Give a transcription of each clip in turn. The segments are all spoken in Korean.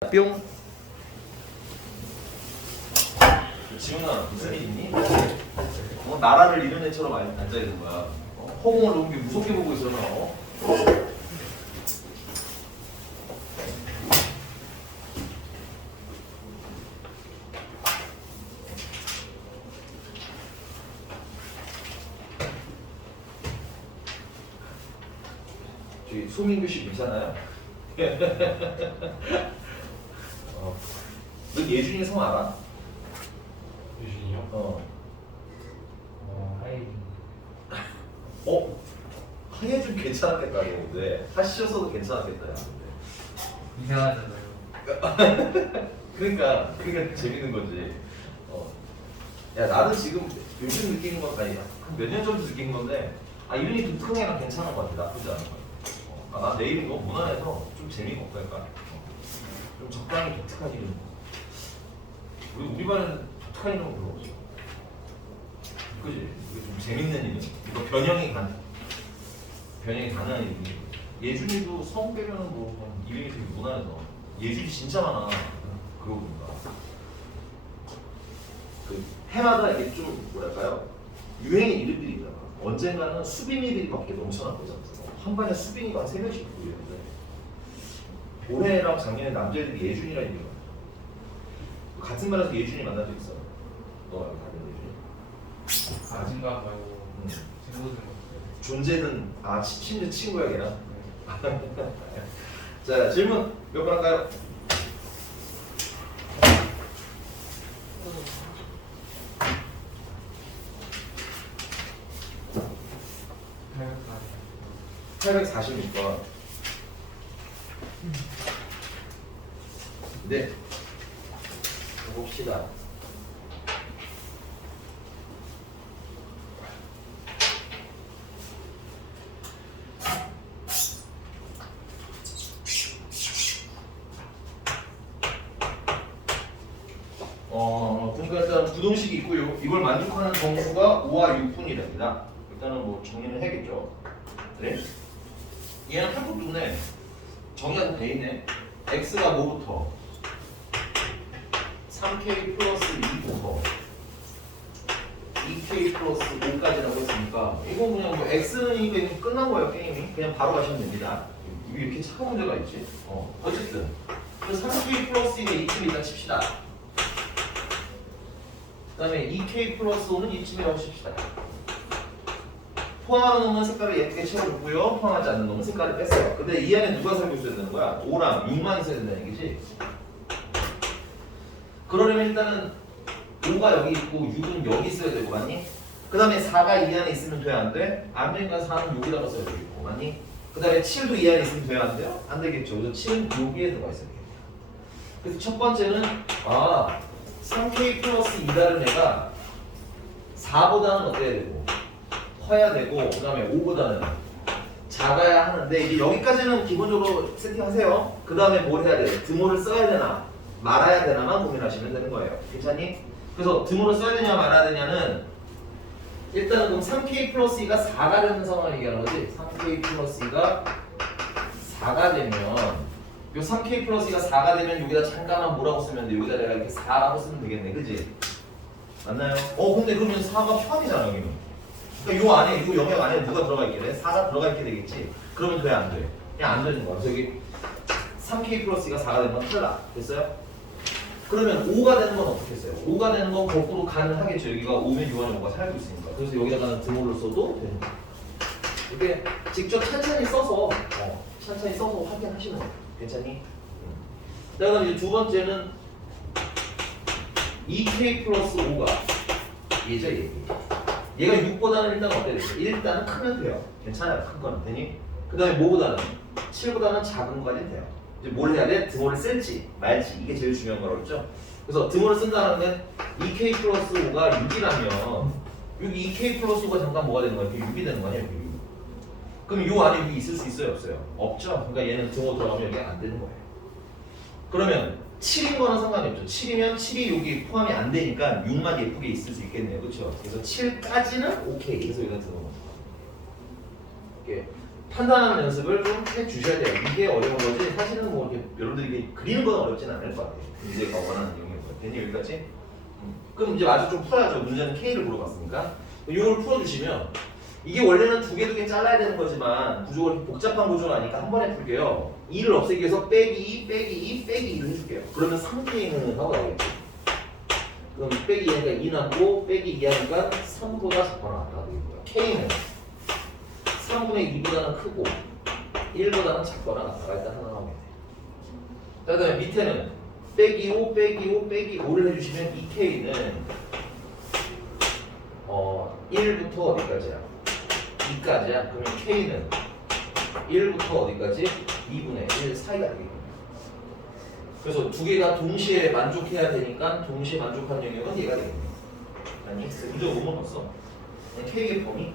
뿅. 지훈아 무슨 일 있니? 나라를 잃은 애처럼 앉아있는 거야. 허공을 너무 무섭게 보고 있어서. 저기 소민규 씨 괜찮아요? 너 예준이 성 알아? 유진이요? 하이. 하예준 괜찮았겠다. 근데 하시셨어도 괜찮았겠다. 이상하잖아요. 그러니까 재밌는 거지. 야 나는 지금 요즘 느끼는 건 아니야. 몇 년 전부터 느낀 건데 이름이 독특한 애랑 괜찮은 것 같아. 나쁘지 않은 것 같아. 나 내 이름 너무 무난해서 좀 재미가 없달까. 좀 적당히 독특한 이름. 우리 반에는 독특한 이름은 별로 없어. 그지? 이게 좀 재밌는 이름. 이거 변형이 가능한 이름이. 예준이도 성 빼면은 뭐 이름이 되게 무난해서. 예준이 진짜 많아. 그러고 보니까. 그 해마다 이게 좀 뭐랄까요? 유행의 이름들이 있잖아. 언젠가는 수빈이들이 밖에 넘쳐난 거잖아. 한 반에 수빈이가 한 3명씩 있고 이랬는데 올해랑 작년에 남자애들이 예준이라는 이름이 많아. 같은 반에서 예준이 만난 적 있어? 너 말고 다른 예준이? 아진가 말고 친구들 존재는 심지어 친구야 걔랑? 자 질문 몇 번 할까요? 846번. 네. 봅시다. 그러니까 일단 부동식이 있고요. 이걸 만족하는 정수가 5와 6분이랍니다. 일단은 뭐 정리는 해야겠죠. 네. 얘는 한 것도 없네. 정의가 돼 있네. x가 뭐부터? 3k 플러스 2부터 2k 플러스 5까지라고 했으니까 이거 그냥 뭐 x는 이게 끝난 거예요 게임이. 그냥 바로 가시면 됩니다. 왜 이렇게 착한 문제가 있지? 어쨌든 3k 플러스 2가 이쯤에 있다 칩시다. 그 다음에 2k 플러스 5는 이쯤이라고 칩시다. 포함하는 놈은 색깔을 예쁘게 채워줬고요. 포함하지 않는 놈은 색깔을 뺐어요. 근데 이 안에 누가 살고 있어야 되는 거야? 5랑 6만 있어야 된다는 얘기지? 그러려면 일단은 5가 여기 있고 6은 여기 있어야 되고 맞니? 그 다음에 4가 이 안에 있으면 돼? 안 돼? 안 되니까 4는 여기다가 써야 되겠고 맞니? 그 다음에 7도 이 안에 있으면 돼요? 안 돼요? 안 되겠죠. 그래서 7은 여기에 들어가 있어야 되겠네요. 그래서 첫 번째는 3k 플러스 2 다른 애가 4보다는 어때야 되고 커야 되고 그 다음에 5보다는 작아야 하는데 이제 여기까지는 기본적으로 세팅하세요. 그 다음에 뭘 해야 돼? 드모를 써야 되나 말아야 되나만 고민하시면 되는 거예요. 괜찮니? 그래서 드모를 써야 되냐 말아야 되냐는 일단은 그럼 3k 플러스 2가 4가 되는 상황을 얘기하는 거지. 3k 플러스 2가 4가 되면 요 3k 플러스 2가 4가 되면 여기다 잠깐만 뭐라고 쓰면 돼? 여기다 내가 이렇게 4라고 쓰면 되겠네. 그지? 맞나요? 근데 그러면 4가 편이잖아 여기는. 그러니까 요 안에, 요 영역 안에 누가 들어가 있게 돼? 4가 들어가 있게 되겠지? 그러면 돼, 안 돼? 그냥 안 되는 거야. 그래서 여기 3k 플러스 2가 4가 되는 건 탈락. 됐어요? 그러면 5가 되는 건 어떻게 했어요? 5가 되는 건 거꾸로 가능하겠죠. 여기가 5면 6은 5가 살고 있으니까. 그래서 여기다가는 드모를 써도 되는 거야. 이렇게 직접 천천히 써서 확인하시면 돼요. 괜찮니? 자, 그럼 이제 두 번째는 2k 플러스 5가 얘죠, 얘. 얘가 6보다는 일단 어때야 되죠? 일단은 크면 돼요. 괜찮아요. 큰 거는 되니? 그 다음에 뭐보다는? 7보다는 작은 거까지는 돼요. 이제 뭘 해야 돼? 드모를 쓸지 말지 이게 제일 중요한 거라고 했죠? 그래서 드모를 쓴다는 건 2k 플러스 5가 6이라면 여기 2k 플러스 5가 잠깐 뭐가 되는 거야? 이렇게 6이 되는 거 아니야? 6. 그럼 요 안에 6이 있을 수 있어요? 없어요? 없죠? 그러니까 얘는 드모 들어가면 여기 안 되는 거예요. 그러면 7인 거는 상관이 없죠. 7이면 7이 여기 포함이 안 되니까 6만 예쁘게 있을 수 있겠네요. 그렇죠? 그래서 7까지는 오케이. 그래서 여기다 들어가는 거예요. 판단하는 연습을 좀 해주셔야 돼요. 이게 어려운 거지 사실은 뭐 이렇게 여러분들이 그리는 건 어렵진 않을 것 같아요. 문제가 원하는 내용인 거예요. 괜히 여기까지? 그럼 이제 마저 좀 풀어야죠. 문제는 K를 물어봤으니까. 이걸 풀어주시면 이게 원래는 두 개 잘라야 되는 거지만 구조가 이렇게 복잡한 구조가 아니까 한 번에 풀게요. 2를 없애기 위해서 빼기 2, 빼기 2, 빼기 2를 해줄게요. 그러면 3분의 2는 하고 나오겠지. 그럼 빼기 2니까 2 남고 빼기 2 하니까 3보다 작거나 같다 되겠고요. K는 3분의 2보다는 크고 1보다는 작거나 같다가 일단 하나 나오게 돼. 자, 그 다음에 밑에는 빼기 5, 빼기 5, 빼기 5를 해주시면 이 K는 1부터 어디까지야? 2까지야. 그러면 K는 1부터 어디까지? 2분의 1 사이가 되겠군요. 그래서 두 개가 동시에 만족해야 되니까 동시에 만족하는 영역은 얘가 되겠네요. 아니, 문제가 못 먹었어. K의 범위?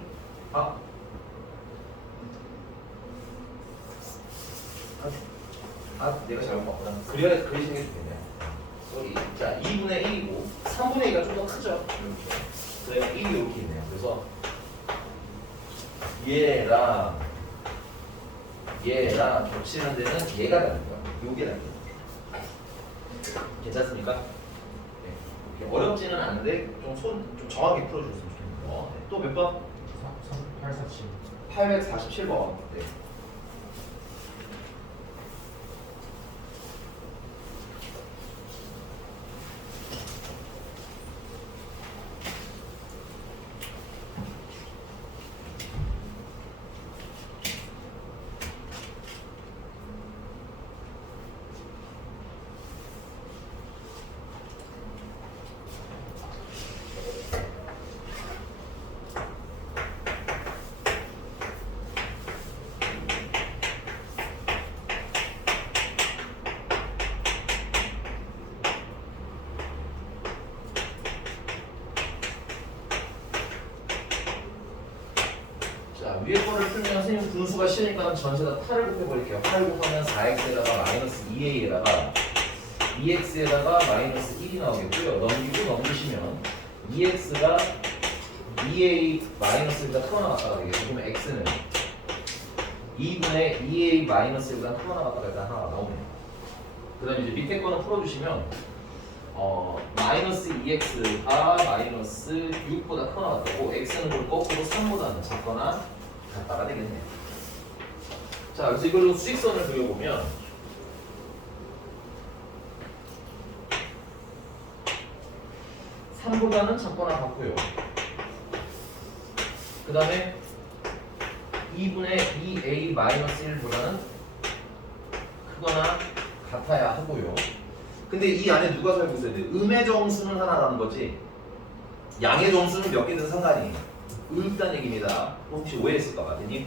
내가 잘못 봤구나. 그리시는 게 좋겠네요. 여기, 자, 2분의 1이고 3분의 2가 좀 더 크죠? 이렇게. 그래서 1이 이렇게 있네요. 그래서 얘랑 겹치는 데는 얘가 다른 거야. 요게 다른 거야. 괜찮습니까? 네. 이렇게 어렵지는 않은데 좀 정확히 풀어주셨으면 좋겠네요. 네. 또 몇 번? 847. 847번. 네. 자, 위에 거를 풀면 선생님 분수가 싫으니까 전체다 8을 곱해버릴게요. 8 곱하면 4x에다가 마이너스 2a에다가 2x에다가 마이너스 1이 나오겠고요. 넘기시면 2x가 2a 마이너스 1보다 크거나 같다가 되겠죠. 그러면 x는 2분의 2a 마이너스 1보다 크거나 같다가 일단 하나가 나오네요. 그 다음에 이제 밑에 거는 풀어주시면 마이너스 2x가 마이너스 6보다 크거나 같다고 x는 그걸 거꾸로 3보다는 작거나 같다가 되겠네요. 자, 그래서 이걸로 수직선을 그려보면 (3보다는) 작거나 같고요. 그 다음에 2분의 2a 마이너스 1보다는 크거나 같아야 하고요. 근데 이 안에 누가 살고 있어야 돼? 음의 정수는 하나라는 거지 양의 정수는 몇 개든 상관이 없다는 얘기입니다. 혹시 오해했을까 대님?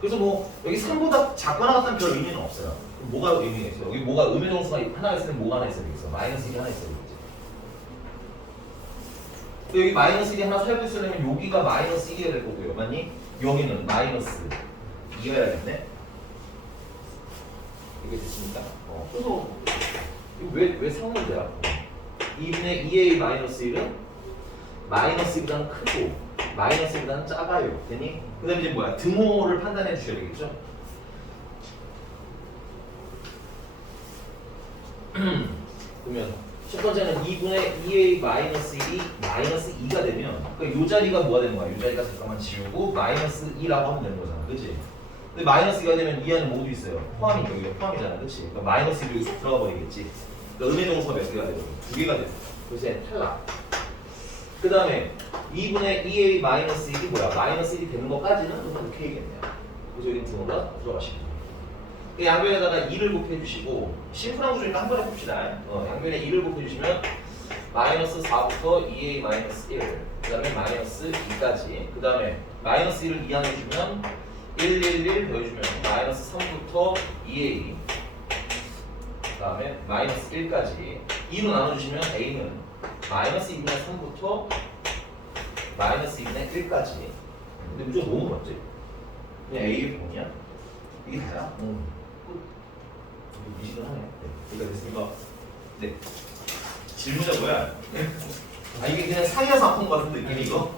그래서 뭐 여기 3보다 작거나 같다는 별 의미는 없어요. 그럼 뭐가 의미가 있어? 여기 뭐가 음의 정수가 하나 있으면 뭐가 하나 있어야 되겠어? 마이너스 1이 하나 있어야 되겠지. 여기 마이너스 1이 하나 살고 있으려면 여기가 마이너스 1이어야 될 거고요. 맞니? 여기는 마이너스 2여야겠네. 이게 됐습니까? 그래서 이거 왜 상문제야? 2분의 2a 마이너스 1은 마이너스 2보다는 크고 마이너스 2보다는 작아요. 되니? 그 다음에 이제 뭐야? 등호를 판단해 주셔야 되겠죠? 그러면 첫 번째는 2분의 2a 마이너스 1이 마이너스 2가 되면 그러니까 이 자리가 뭐가 되는 거야? 이 자리가 잠깐만 지우고 마이너스 2라고 하면 되는 거잖아. 그치? 근데 마이너스 2가 되면 이 안에 모두 있어요. 포함이 여기가 포함이잖아. 그치? 그러니까 마이너스 1이 여기 쏙 들어가 버리겠지. 그러니까 음의 정수가 몇 개가 되고 두 개가 되고 그래서 탈락. 그 다음에 2분의 2a 마이너스 1이 뭐야? 마이너스 1이 되는 것까지는 그럼 K겠네요. 그래서 여기 등호가 들어가시고 양변에다가 2를 곱해주시고 심플한 구조니까 한 번에 봅시다. 양변에 2를 곱해주시면 마이너스 4부터 2a 마이너스 1, 그 다음에 마이너스 2까지, 그 다음에 마이너스 1을 2 안에 주면 1, 1, 1 더해주면 마이너스 3부터 2a, 그 다음에 마이너스 1까지 2로 나눠주시면 a는 마이너스 2분의 3부터 마이너스 2분의 1까지. 근데 무조건 너무 어렵지? 그냥 a의 범위야? 이게 다야? 이식을 하네. 네, 여기가 됐습니까? 네. 질문자 뭐야? 아 이게 그냥 상이어서 아픈 거 같은 느낌이 이거?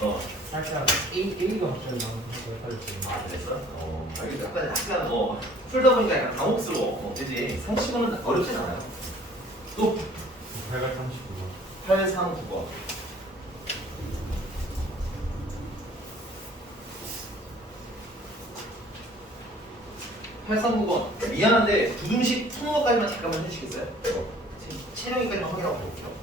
어. 살짝 A가 갑자기 나와서 헷갈렸어요. 아 그랬어? 아 이게 약간 풀다 보니까 약간 당혹스러워. 그지? 상식어는 어렵진 않아요. 또 839번. 839번. 839번. 미안한데 두둥식 푸는 것까지만 잠깐만 해주시겠어요? 체력이까지만 확인하고 볼게요.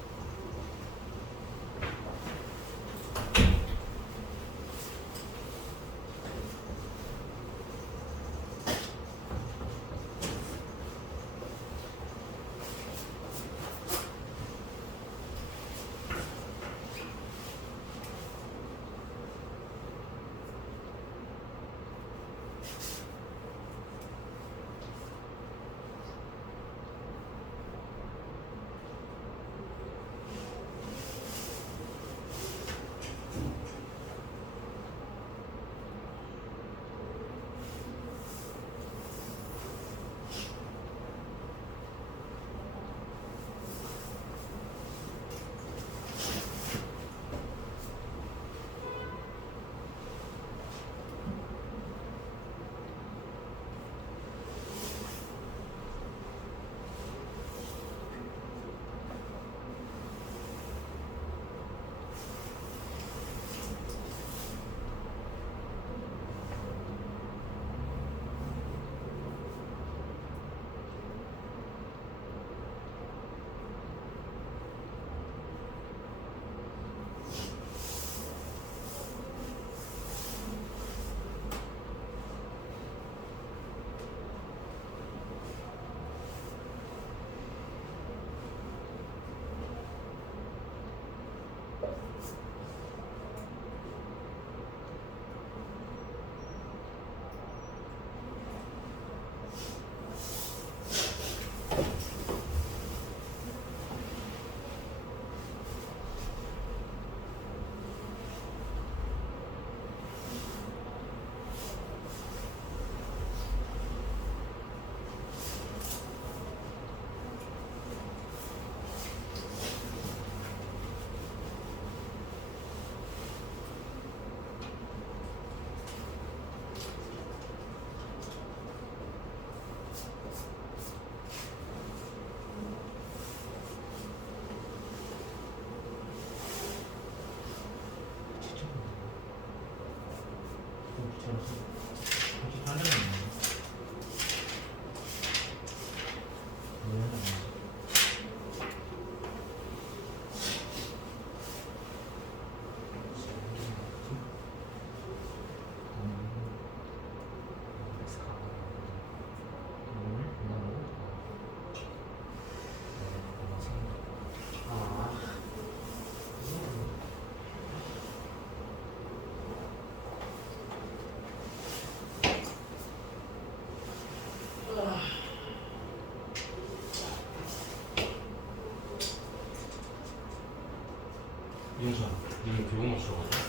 민선, 니는 교육 맞춰가지고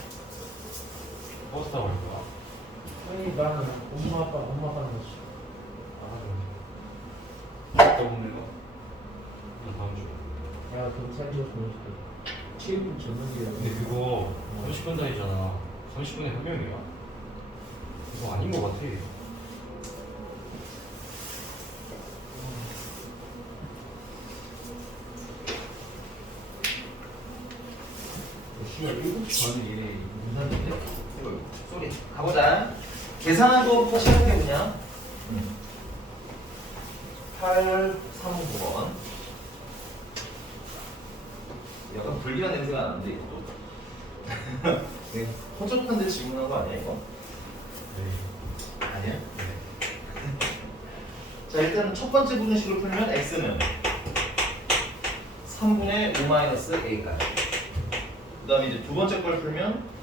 버스 타고 갈 거야? 아니 나는 엄마 아빠는 같이. 아, 또 보내가? 난 다음 주에. 야 경찰이었으면 좋겠다. 체육부 전문기야. 근데 그거 30분 다니잖아. 30분에 한 명이야. 그거 아닌 것 같아. 씨발 7시 반에 얘네 문산인데? 소리 가보자. 계산하고 포시할게 그냥. 839번. 약간 불길한 냄새가 나는데 이것도. 네, 허접한데 질문한 거 아니야 이거? 네. 아니야? 자 일단 첫 번째 분식을 풀면 x는 3분의 5-a가. 그 다음에 이제 두 번째 걸 풀면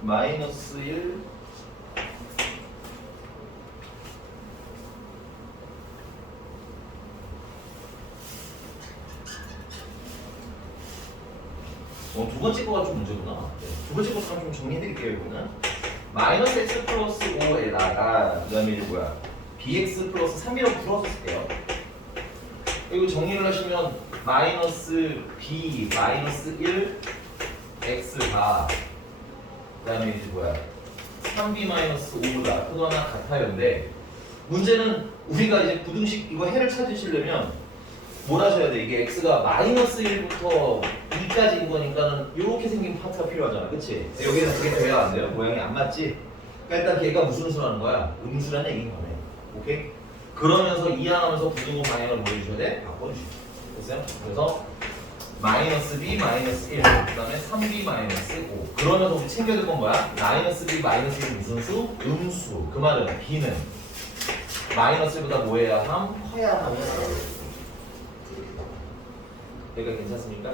마이너스 1 4 두 번째 거가 좀 문제구나. 네. 두 번째 거 좀 정리해드릴게요. 이거는 마이너스 x 플러스 5에다가 그 다음에 이제 뭐야 bx 플러스 3이라고 풀어서 쓸게요. 이거 정리를 하시면 마이너스 b 마이너스 1 x가 그 다음에 이제 뭐야 3b 마이너스 5보다 크거나 같아요인데 문제는 우리가 이제 부등식 이거 해를 찾으시려면 뭘 하셔야 돼? 이게 x가 마이너스 1부터 2까지인 거니까는 이렇게 생긴 파트가 필요하잖아, 그치? 여기는 그게 돼야 안 돼요? 모양이 안 맞지? 그러니까 일단 걔가 무슨 수라는 거야? 음수라는 얘기인 거네. 오케이? 그러면서 이항하면서 부등호 방향을 보여주셔야 돼? 바꿔주시죠. 됐어요? 그래서 마이너스 b 마이너스 1 그다음에 3b 마이너스 5 그러면서 우리 챙겨야 될 건 뭐야? 마이너스 b 마이너스 1은 무슨 수? 음수. 그 말은 b는 마이너스보다 뭐해야 함? 커야 함을 알아요. 여기가 괜찮습니까?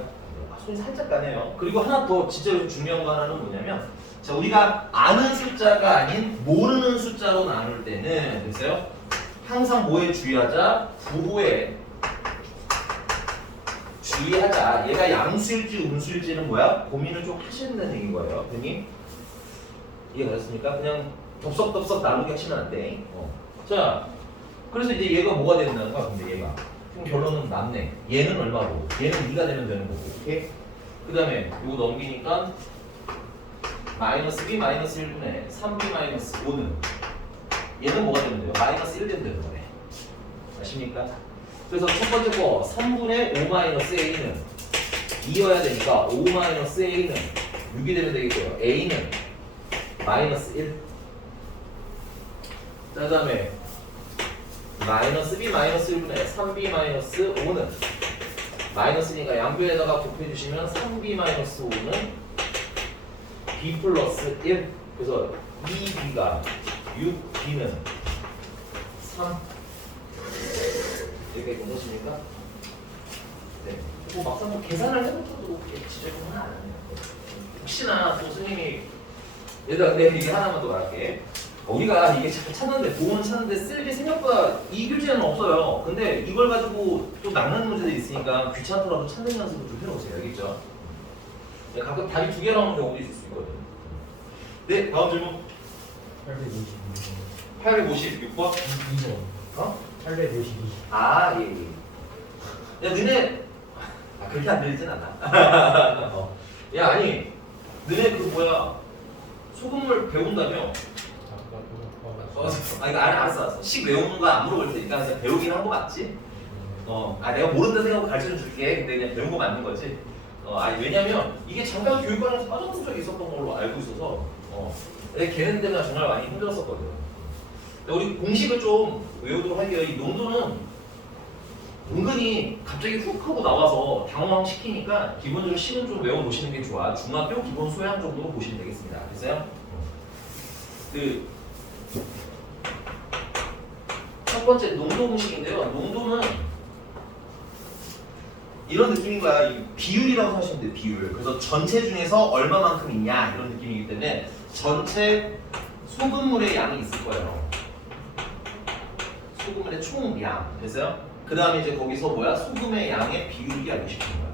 손이 살짝 가네요. 그리고 하나 더 진짜 중요한 거 하나는 뭐냐면 자 우리가 아는 숫자가 아닌 모르는 숫자로 나눌 때는 됐어요? 항상 뭐에 주의하자? 부호에 주의하자. 얘가 양수일지 음수일지는 뭐야? 고민을 좀 하셔야 된다는 얘기인 거예요. 대표님 이해가셨습니까? 그냥 덥석덥석 나누게 하시면 안 돼. 자 그래서 이제 얘가 뭐가 된다는 거야? 근데 얘가 그럼 결론은 남네. 얘는 얼마고? 얘는 2가 되면 되는 거고. 오케이? 그 다음에 이거 넘기니까 마이너스 b 마이너스 1분의 3b 마이너스 5는 얘는 뭐가 되면 돼요? 마이너스 1 되면 되는 거네. 아십니까? 그래서 첫 번째 거 3분의 5 마이너스 a는 2여야 되니까 5 마이너스 a는 6이 되면 되겠고요. a는 마이너스 1. 자, 그 다음에 마이너스 b 마이너스 1분의 3b 마이너스 5는 마이너스니까 양변에다가 곱해주시면 3b 마이너스 5는 b 플러스 1 그래서 2b가 6b는 3 이렇게 괜찮습니까? 네. 뭐 막상 뭐 계산을 해볼것도 지적은 안 하네요. 혹시나 또 선생님이 얘들아 근데 이게 하나만 더 말할게. 우리가 이게 찾는데 보면 찾는데 쓸 게 생각보다 이 교재는 없어요. 근데 이걸 가지고 좀 낚는 문제들이 있으니까 귀찮더라도 찾는 연습을 좀 해놓으세요. 알겠죠? 네, 가끔 답이 2개 나오는 경우도 있을 수 있거든. 네, 다음 질문. 856번. 2번. 어? 852. 아, 예, 예. 야, 너네 그렇게 안 들리진 않아. 야, 아니, 너네 그 뭐야 소금물 배운다며? 이거 알았어. 식 외우는 거 안 물어볼 테니까 그냥 배우긴 한 거 맞지? 내가 모른다 생각하고 가르쳐 줄게. 근데 그냥 배운 거 맞는 거지. 왜냐면 이게 잠깐 교육과정에서 빠졌던 적이 있었던 걸로 알고 있어서 걔네 때문에 정말 많이 힘들었었거든. 우리 공식을 좀 외우도록 할게요. 이 농도는 은근히 갑자기 훅 하고 나와서 당황시키니까 기본적으로 식은 좀 외워놓으시는 게 좋아. 중학교 기본 소양 정도로 보시면 되겠습니다. 됐어요? 첫 번째 농도 공식인데요. 농도는 이런 느낌인 거야. 이 비율이라고 하시면 돼요. 비율. 그래서 전체 중에서 얼마만큼 있냐 이런 느낌이기 때문에 전체 소금물의 양이 있을 거예요. 소금물의 총량. 됐어요? 그 다음에 이제 거기서 뭐야? 소금의 양의 비율이 알고 싶은 거야.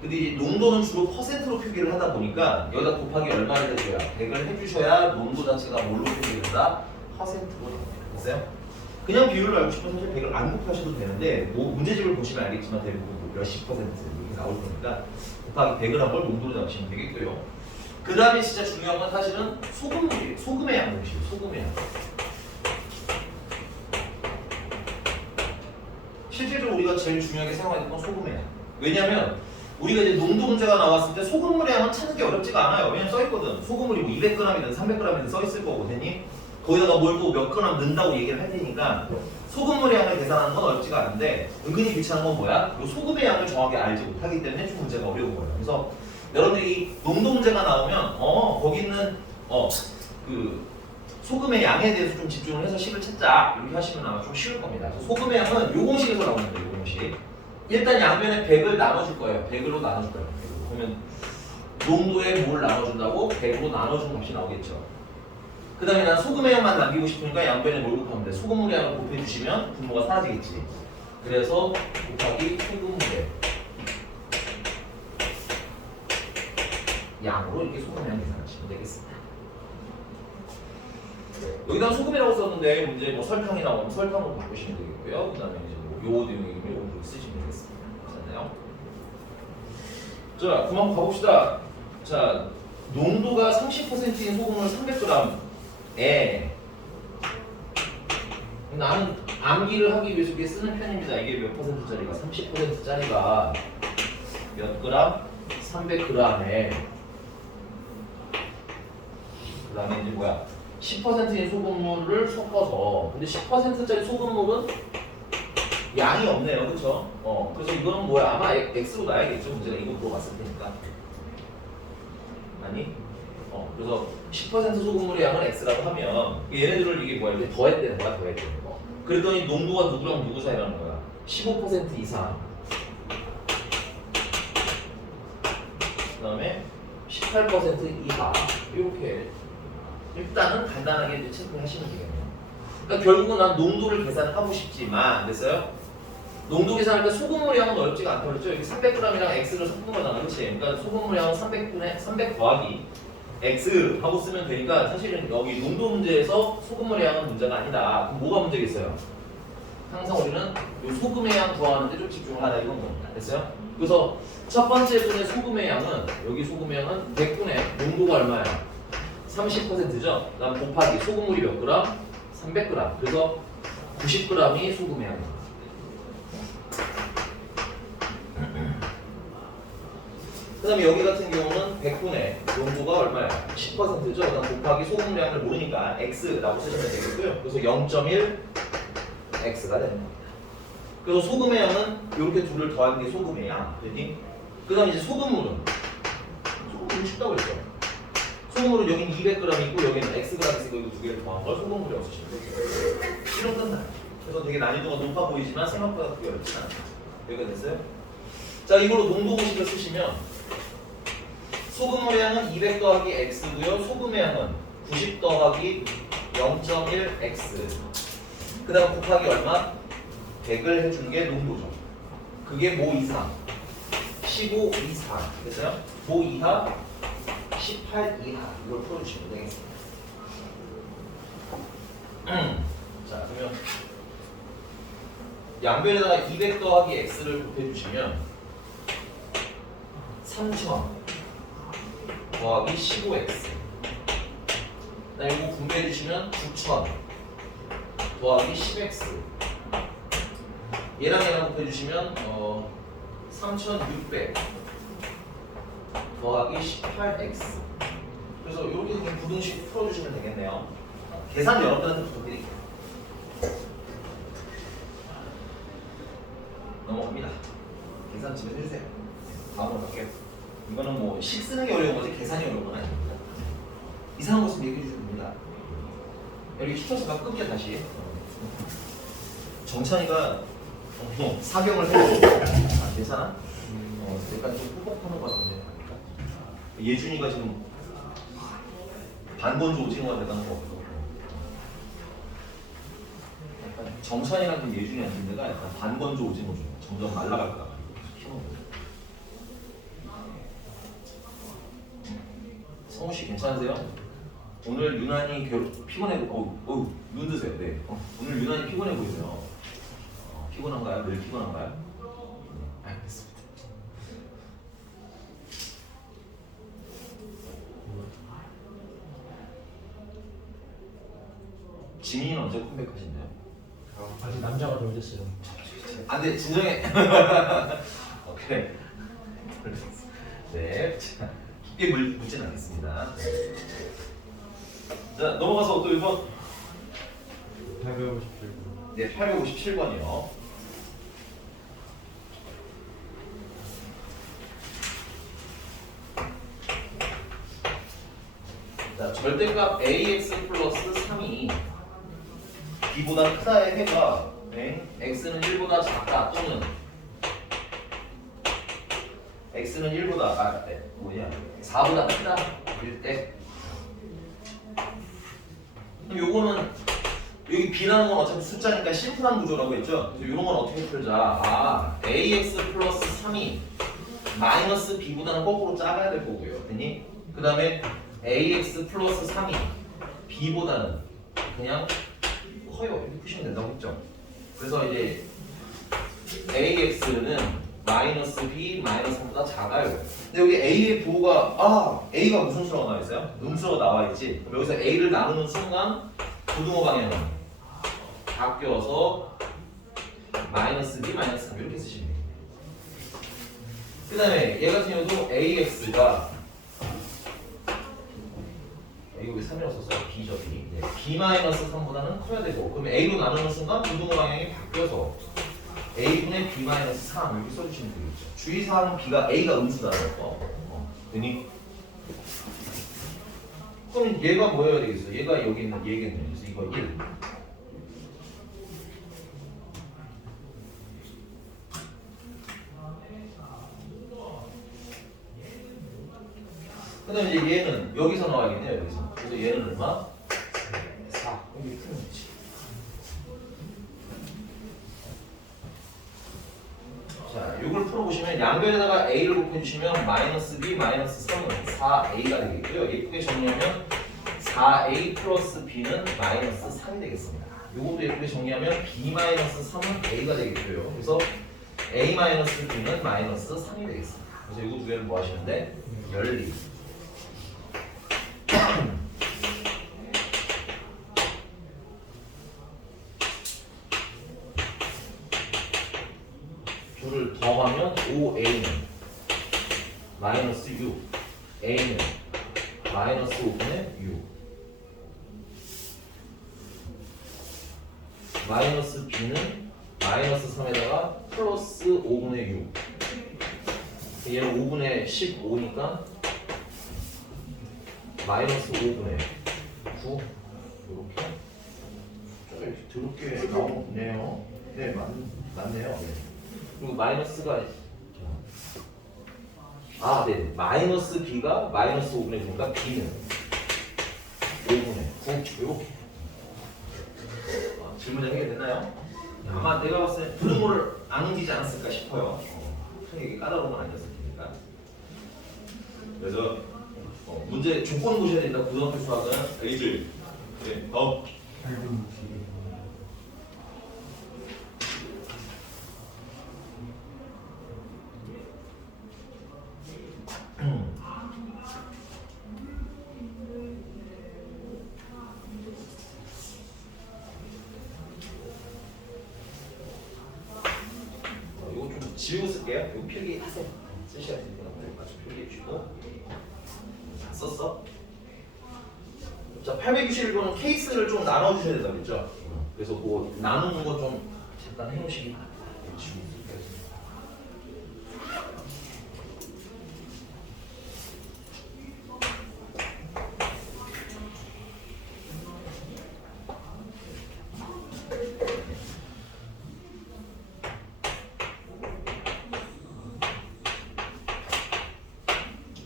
근데 이 농도는 주로 퍼센트로 표기를 하다 보니까 여기다 곱하기 얼마를 해줘야 100을 해주셔야 농도 자체가 뭘로 표기된다? 퍼센트로 됩니다. 됐어요? 그냥 비율을 알고 싶으면 사실 100을 안 곱하셔도 되는데 뭐 문제집을 보시면 알겠지만 대부분 뭐 몇십 퍼센트 이렇게 나올 거니까 곱하기 100을 한 걸 농도로 잡으시면 되겠고요. 그 다음에 진짜 중요한 건 사실은 소금물이에요. 소금의 양 보시죠. 소금의 양. 실질적으로 우리가 제일 중요하게 생각하는 건 소금의 양. 왜냐면 우리가 이제 농도 문제가 나왔을 때 소금물의 양은 찾는 게 어렵지가 않아요. 왜냐면 써있거든. 소금물이 뭐 200g이든 300g이든 써있을 거고, 됐니? 거기다가 뭘 또 몇 그램 넣는다고 얘기를 할 테니까 소금물의 양을 계산하는 건 어렵지가 않은데 은근히 귀찮은 건 뭐야? 이 소금의 양을 정확히 알지 못하기 때문에 좀 문제가 어려운 거예요. 그래서 여러분들이 농도 문제가 나오면 거기 있는 그 소금의 양에 대해서 좀 집중을 해서 식을 찾자 이렇게 하시면 아마 좀 쉬울 겁니다. 그래서 소금의 양은 요 공식에서 나오는 거예요. 요 공식. 일단 양변에 100을 나눠줄 거예요. 100으로 나눠줄 거예요. 100으로. 그러면 농도에 뭘 나눠준다고? 100으로 나눠준 값이 나오겠죠. 그 다음에 난 소금의 양만 남기고 싶으니까 양변에 뭘 곱하면 돼? 소금물의 양을 곱해주시면 분모가 사라지겠지. 그래서 곱하기 소금물의 양으로 이렇게 소금량 계산하시면 되겠습니다. 여기다 소금이라고 썼는데 문제 뭐 설탕이라고 하면 설탕으로 바꾸시면 되겠고요. 그다음에 이제 뭐 요 내용이면 요거 쓰시면 되겠습니다. 맞나요? 자, 그만 가봅시다. 자, 농도가 30%인 소금을 300g에 나는 암기를 하기 위해서 이게 쓰는 편입니다. 이게 몇 퍼센트짜리가 30%짜리가 몇 그램? 300g에 그 다음에 이제 뭐야 10%인 소금물을 섞어서 근데 10%짜리 소금물은 양이 없네요. 그쵸? 그래서 이거는 뭐야 아마 X로 놔야겠죠. 문제가 이거 물어봤을 테니까 아니? 그래서 10% 소금물의 양은 X라고 하면 얘네들을 이게 뭐야 이렇게 더했대는 거야 더했대는 거. 그랬더니 농도가 누구랑 누구 사이라는 거야 15% 이상 그 다음에 18% 이하 이렇게 일단은 간단하게 이제 체크를 하시면 되겠네요. 그러니까 결국은 난 농도를 계산하고 싶지만 됐어요? 농도 계산할 때 소금물의 양은 어렵지가 않다 그랬죠? 여기 300g이랑 X를 섞은 거잖아 그렇지? 그러니까 소금물의 양은 300 더하기 X 하고 쓰면 되니까 사실은 여기 농도 문제에서 소금물의 양은 문제가 아니다. 그럼 뭐가 문제겠어요? 항상 우리는 요 소금의 양 구하는데 좀 집중을 하다 이건 겁니다. 됐어요? 그래서 첫 번째 분의 소금의 양은 여기 소금의 양은 100분의 농도가 얼마야? 30%죠? 그다음 곱하기 소금물이 몇 그램? 300g. 그래서 90g이 소금의 양입니다. 그 다음에 여기 같은 경우는 100분의 농도가 얼마야? 10%죠? 그다음 곱하기 소금량을 모르니까 X라고 쓰시면 되겠고요. 그래서 0.1 X가 되는 겁니다. 그래서 소금의 양은 이렇게 둘을 더한 게 소금의 양. 그랬니? 그 다음에 이제 소금물은 쉽다고 했죠. 소금물은 여기는 200g 있고 여기는 Xg 있으니까 이거 두 개를 더한 걸 소금물이라고 쓰시면 되죠. 이런 끝나요. 그래서 되게 난이도가 높아 보이지만 생각보다 그게 어렵지 않아요. 여기가 됐어요? 자, 이걸로 농도 공식을 쓰시면 소금물의 양은 200 더하기 X고요. 소금의 양은 90 더하기 0.1 X. 그 다음 곱하기 얼마? 100을 해준 게 농도죠. 그게 모 이상 15 이상 됐어요? 모 이하 18 이하 이걸 풀어주시면 되겠습니다. 자 그러면 양변에다가 200 더하기 X를 곱해주시면 3000 더하기 15X 이거 분배해주시면 9000 더하기 10X 얘랑 얘랑 곱해주시면 3600 더하기 18X 그래서 이렇게 그냥 부등식 풀어주시면 되겠네요. 계산 여러분들한테 부탁드릴게요. 넘어갑니다. 계산 집에서 해주세요. 다음으로 갈게요. 이거는 뭐 식 쓰는 게 어려운 거지 계산이 어려운 건 아닙니다. 이상한 것은 얘기해 주시면 됩니다. 여기 시켜서 끊겨 다시. 정찬이가 사경을 해요. 아, 괜찮아? 약간 좀 뽀뽀하는 것 같은데. 예준이가 지금 반건조 오징어가 돼가는 거 같고. 약간 정찬이랑 좀 예준이 앉은 데가 약간 반건조 오징어 중 점점 말라갈까. 성우 씨 괜찮으세요? 오늘 유난히 피곤해 눈 드세요. 네. 오늘 유난히 피곤해 보이세요. 피곤한가요? 늘 피곤한가요? 네, 알겠습니다. 지민이는 언제 컴백하신대요? 아직 남자가 덜 됐어요. 안 돼, 진정해. 오케이. 네, 자, 깊게 묻진 않겠습니다. 자, 넘어가서 또 1번. 857번. 네, 857번이요. 자, 절대값 ax 플러스 3이 b보다 크다의 해가 x는 1보다 작다 또는 x는 1보다 4보다 크다 일 때 그럼 요거는 여기 b라는 건 어차피 숫자니까 심플한 구조라고 했죠? 그래서 이런 건 어떻게 풀자? ax 플러스 3이 마이너스 b보다는 거꾸로 작아야 될 거고요. 됐니? 그 다음에 ax 플러스 3이 b보다는 그냥 커요. 이렇게 푸시면 된다고 했죠. 그래서 이제 ax는 마이너스 b 마이너스 3보다 작아요. 근데 여기 a의 부호가 a가 무슨 수라고 나와 있어요? 음수로 나와 있지. 그럼 여기서 a를 나누는 순간 부등호 방향은 바뀌어서 마이너스 b 마이너스 3 이렇게 쓰시면 돼요. 그 다음에 얘 같은 경우도 ax가 이거 왜 3이라고 썼어요? b죠 b. 네. b 마이너스 3보다는 커야 되고 그러면 a로 나누는 순간 부등호 방향이 바뀌어서 a분의 b 마이너스 3 이렇게 써주시면 되겠죠. 주의사항은 b가 a가 음수다라는 거. 되니? 그럼 얘가 뭐여야 되겠어? 얘가 여기 있는 얘겠네. 그래서 이거 1. 그 다음에 이제 얘는 여기서 나와야겠네요. 여기서. 그래서 얘는 얼마? 4. 여기 풀면 되지. 자, 이걸 풀어보시면 양변에다가 a를 곱해주시면 마이너스 b 마이너스 3은 4a가 되겠고요. 예쁘게 정리하면 4a 플러스 b는 마이너스 3이 되겠습니다. 요것도 예쁘게 정리하면 b 마이너스 3은 a가 되겠고요. 그래서 a 마이너스 b는 마이너스 3이 되겠습니다. 그래서 이거 두 개를 뭐 하시는데? 열리. 둘을 더하면 5a는 마이너스 6 a는 마이너스 5분의 6 마이너스 b는 마이너스 3에다가 플러스 5분의 6 얘는 5분의 15니까 마이너스 5분의 9 이렇게 더럽게 나오네요. 네, 맞네요. 네. 그리고 마이너스가 네, 마이너스 b가 마이너스 5분의 9니까 b는 5분의 9 이렇게 질문이 해결됐나요? 아마 내가 봤을 때 부등호를 안 옮기지 않았을까 싶어요. 이게 까다로운 건 아니었을 테니까. 그래서 문제 조건 보셔야 된다. 고등학교 수학은 알겠지? 네, 이거 좀 지우고 쓸게요. 이거 필기 하세요. 쓰셔야 되니까 필기해 주고. 다 썼어? 자, 861번은 케이스를 좀 나눠주셔야 된다, 그랬죠? 그래서 뭐 나누는 거 좀 잠깐 해놓으시기 바랍니다.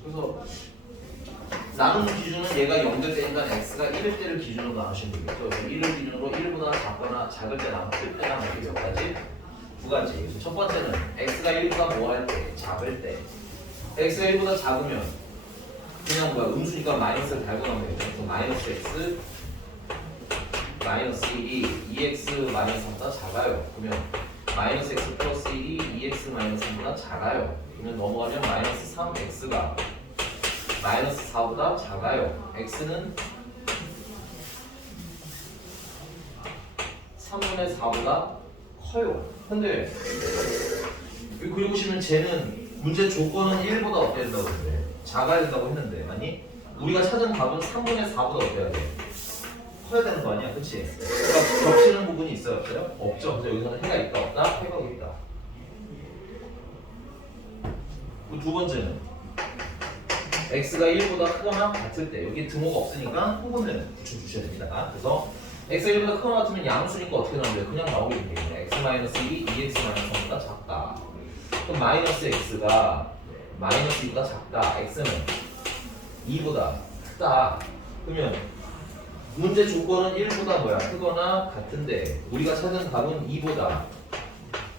그래서 나누는 기준은 얘가 0될 때니까 x가 1일 때를 기준으로 나누시면 되겠죠. 1을 기준으로 1보다 작거나 작을 때나 클 때나 이렇게 몇 가지? 두 가지. 그래서 첫 번째는 x가 1보다 뭐 할 때? 작을 때. x가 1보다 작으면 그냥 뭐야? 음수니까 마이너스를 달고 나면 되겠죠. 그래서 마이너스 x 마이너스 1이 2x 마이너스 3보다 작아요. 그러면 마이너스 x 플러스 1이 2x 마이너스 3보다 작아요. 그러면 넘어가면 마이너스 3x가 마이너스 4보다 작아요. x는 3분의 4보다 커요. 근데 여기 그리고 보시면 쟤는 문제 조건은 1보다 어때야 된다고 했는데 작아야 된다고 했는데 아니 우리가 찾은 답은 3분의 4보다 어때야 돼? 커야 되는 거 아니야? 그치? 그러니까 겹치는 부분이 있어요? 없어요? 없죠. 그래서 여기서는 해가 있다 없다? 해가 있다. 그리고 두 번째는 x가 1보다 크거나 같을 때 여기 등호가 없으니까 부분을 붙여주셔야 됩니다. 그래서 x가 1보다 크거나 같으면 양수니까 어떻게 나오는데 그냥 나오게 되겠네. x-1이 2x-3보다 작다. 그럼 마이너스 x가 마이너스 2보다 작다. x는 2보다 크다. 그러면 문제 조건은 1보다 뭐야? 크거나 같은데 우리가 찾은 답은 2보다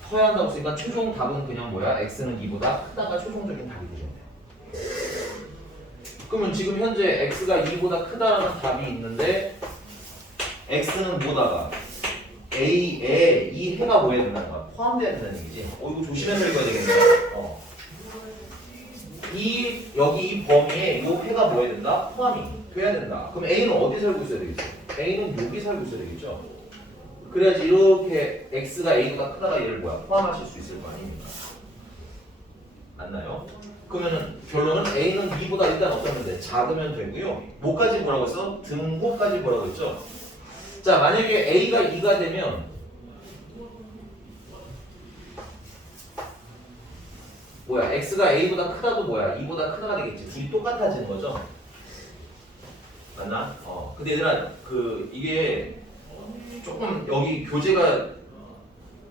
커야 한다고 했으니까 최종 답은 그냥 뭐야? x는 2보다 크다가 최종적인 답이 되겠네. 그러면 지금 현재 x가 2보다 크다라는 답이 있는데 x는 뭐다가 a에 이 해가 뭐 해야 된다는 거야? 포함돼야 된다는 얘기지. 이거 조심해서 읽어야 되겠네요. 여기 이 범위에 이 해가 뭐 해야 된다? 포함이 돼야 된다. 그럼 a는 어디 살고 있어야 되겠어? a는 여기 살고 있어야 되겠죠. 그래야지 이렇게 x가 a보다 크다가 얘를 뭐야? 포함하실 수 있을 거 아닙니까? 맞나요? 그러면은 결론은 a는 b보다 일단 어떻는데 작으면 되고요. 뭐까지 뭐라고 했어? 등호까지 뭐라고 했죠? 자, 만약에 a가 2가 되면 뭐야? x가 a보다 크다도 뭐야? 2보다 크다가 되겠지. 둘이 똑같아지는 거죠. 맞나? 근데 얘들아 이게 조금 여기 교재가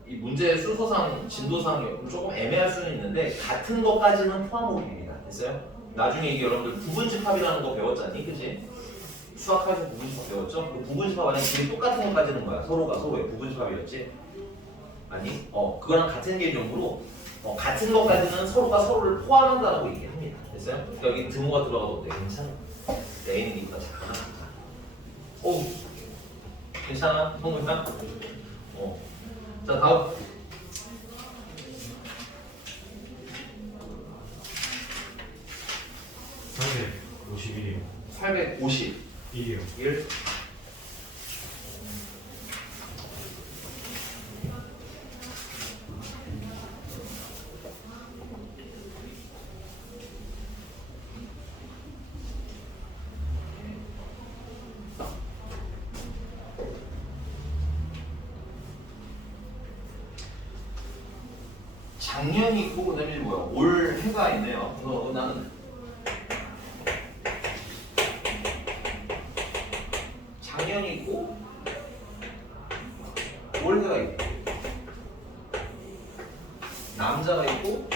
이 문제 순서상 진도상 조금 애매할 수는 있는데 같은 것까지는 포함호흡입니다. 됐어요? 나중에 이게 여러분들 부분집합이라는 거 배웠잖니, 그지? 수학학에서 부분집합 배웠죠? 그 부분집합 안에 둘이 똑같은 것까지는 뭐야? 서로가 서로의 부분집합이었지? 아니? 그거랑 같은 개념으로 같은 것까지는 서로가 서로를 포함한다라고 얘기합니다. 됐어요? 그러니까 여기 등호가 들어가도 돼. 괜찮아. A는 이보다 작아. 괜찮아? 성공이야? 자, 다음. 351이요. 850. 1이요. 1. 작년이 있고 그다음에 뭐야? 올 해가 있네요. 그래서 나는 작년이 있고 올 해가 있고 남자가 있고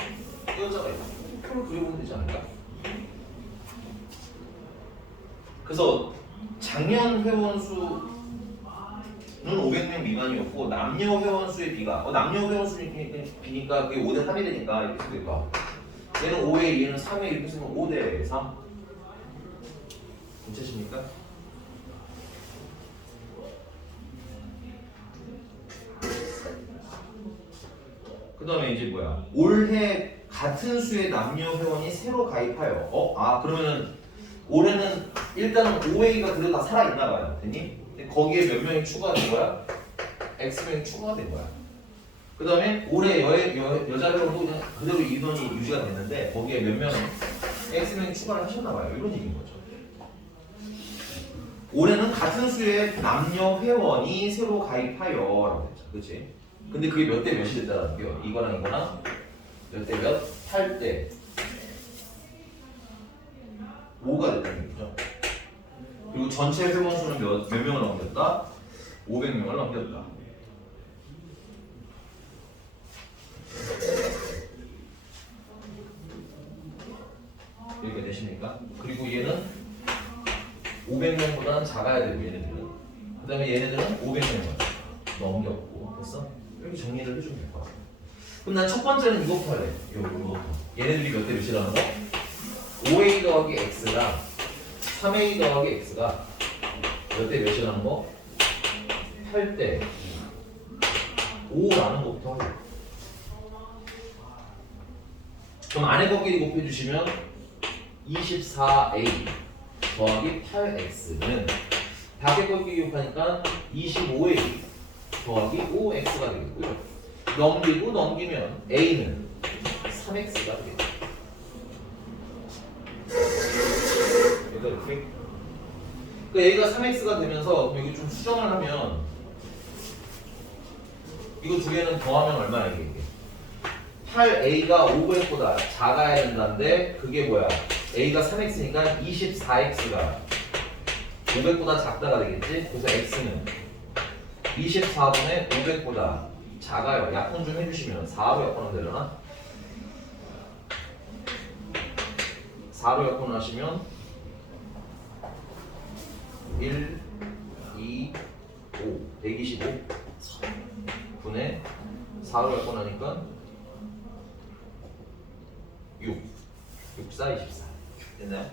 여자가 있고 표를 그려보면 되지 않을까? 그래서 작년 회원 수는 500명 미만이었고 남녀 회원 수의 비가 남녀 회원 수의 비니까 그게 5대 3이 되니까 이렇게 쓰니까 얘는 5에 얘는 3에 이렇게 쓰면 5대 3 괜찮습니까? 그 다음에 이제 뭐야 올해 같은 수의 남녀 회원이 새로 가입하여 그러면은 올해는 일단은 5A가 그래도 다 살아있나 봐요. 됐니? 근데 거기에 몇 명이 추가된 거야? X명이 추가가 된 거야. 그 다음에 올해 여자 회원도 그냥 그대로 인원이 유지가 됐는데 거기에 몇 명은 X명이 추가를 하셨나 봐요. 이런 얘기인 거죠. 올해는 같은 수의 남녀 회원이 새로 가입하여 라고 했죠. 그치? 근데 그게 몇 대 몇이 됐다는 게요. 이거랑 몇 대 몇? 8대 5가 됐다는 얘기죠. 그리고 전체 회원 수는 몇 명을 넘겼다? 500명을 넘겼다. 이렇게 되십니까? 그리고 얘는 500명보다는 작아야 되고 얘네들은 그 다음에 얘네들은 500명을 넘겼고 됐어? 이렇게 정리를 해주면 될 것 같아. 그럼 난 첫 번째는 이거부터 할래. 이거부터. 얘네들이 몇 대 몇이라는 거? 5A 더하기 X랑 3A 더하기 X가 몇 대 몇이라는 거? 8대 5라는 것부터 할래. 그럼 안에 것끼리 곱해주시면 24A 더하기 8X는 밖에 것끼리 곱하니까 25A 더하기 5X가 되겠고요. 넘기면 A는 3X가 되겠죠. 이렇게. 그 A가 3X가 되면서 여기 좀 수정을 하면 이거 두 개는 더하면 얼마나 이게? 8A가 500보다 작아야 된다는데 그게 뭐야? A가 3X니까 24X가 500보다 작다가 되겠지? 그래서 X는 24분의 500보다 작아요. 약분 좀 해주시면 4로 약분하면 되려나? 4로 약분하시면 1, 2, 5 125 분의 4로 약분하니까 6 4, 24 됐나요?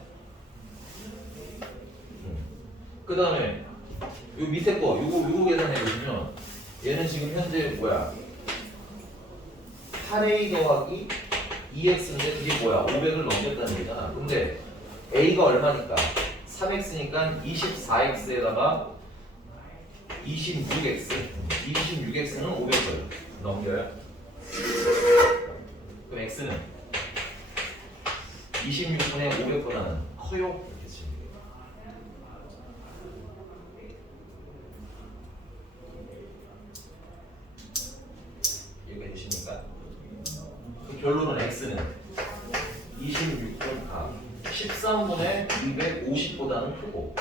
그 다음에 요 밑에 거 요거 계산해 보시면 얘는 지금 현재 뭐야 8a 더하기 2x인데 그게 뭐야 500을 넘겼다는 얘기잖아. 근데 a가 얼마니까 3x니까 24x에다가 26x 26x는 500을 넘겨요. 그럼 x는 26분의 500보다는 커요? 이렇게 치면 돼요. 이해가 되십니까? 그 결론은 x는 13분의 250보다는 크고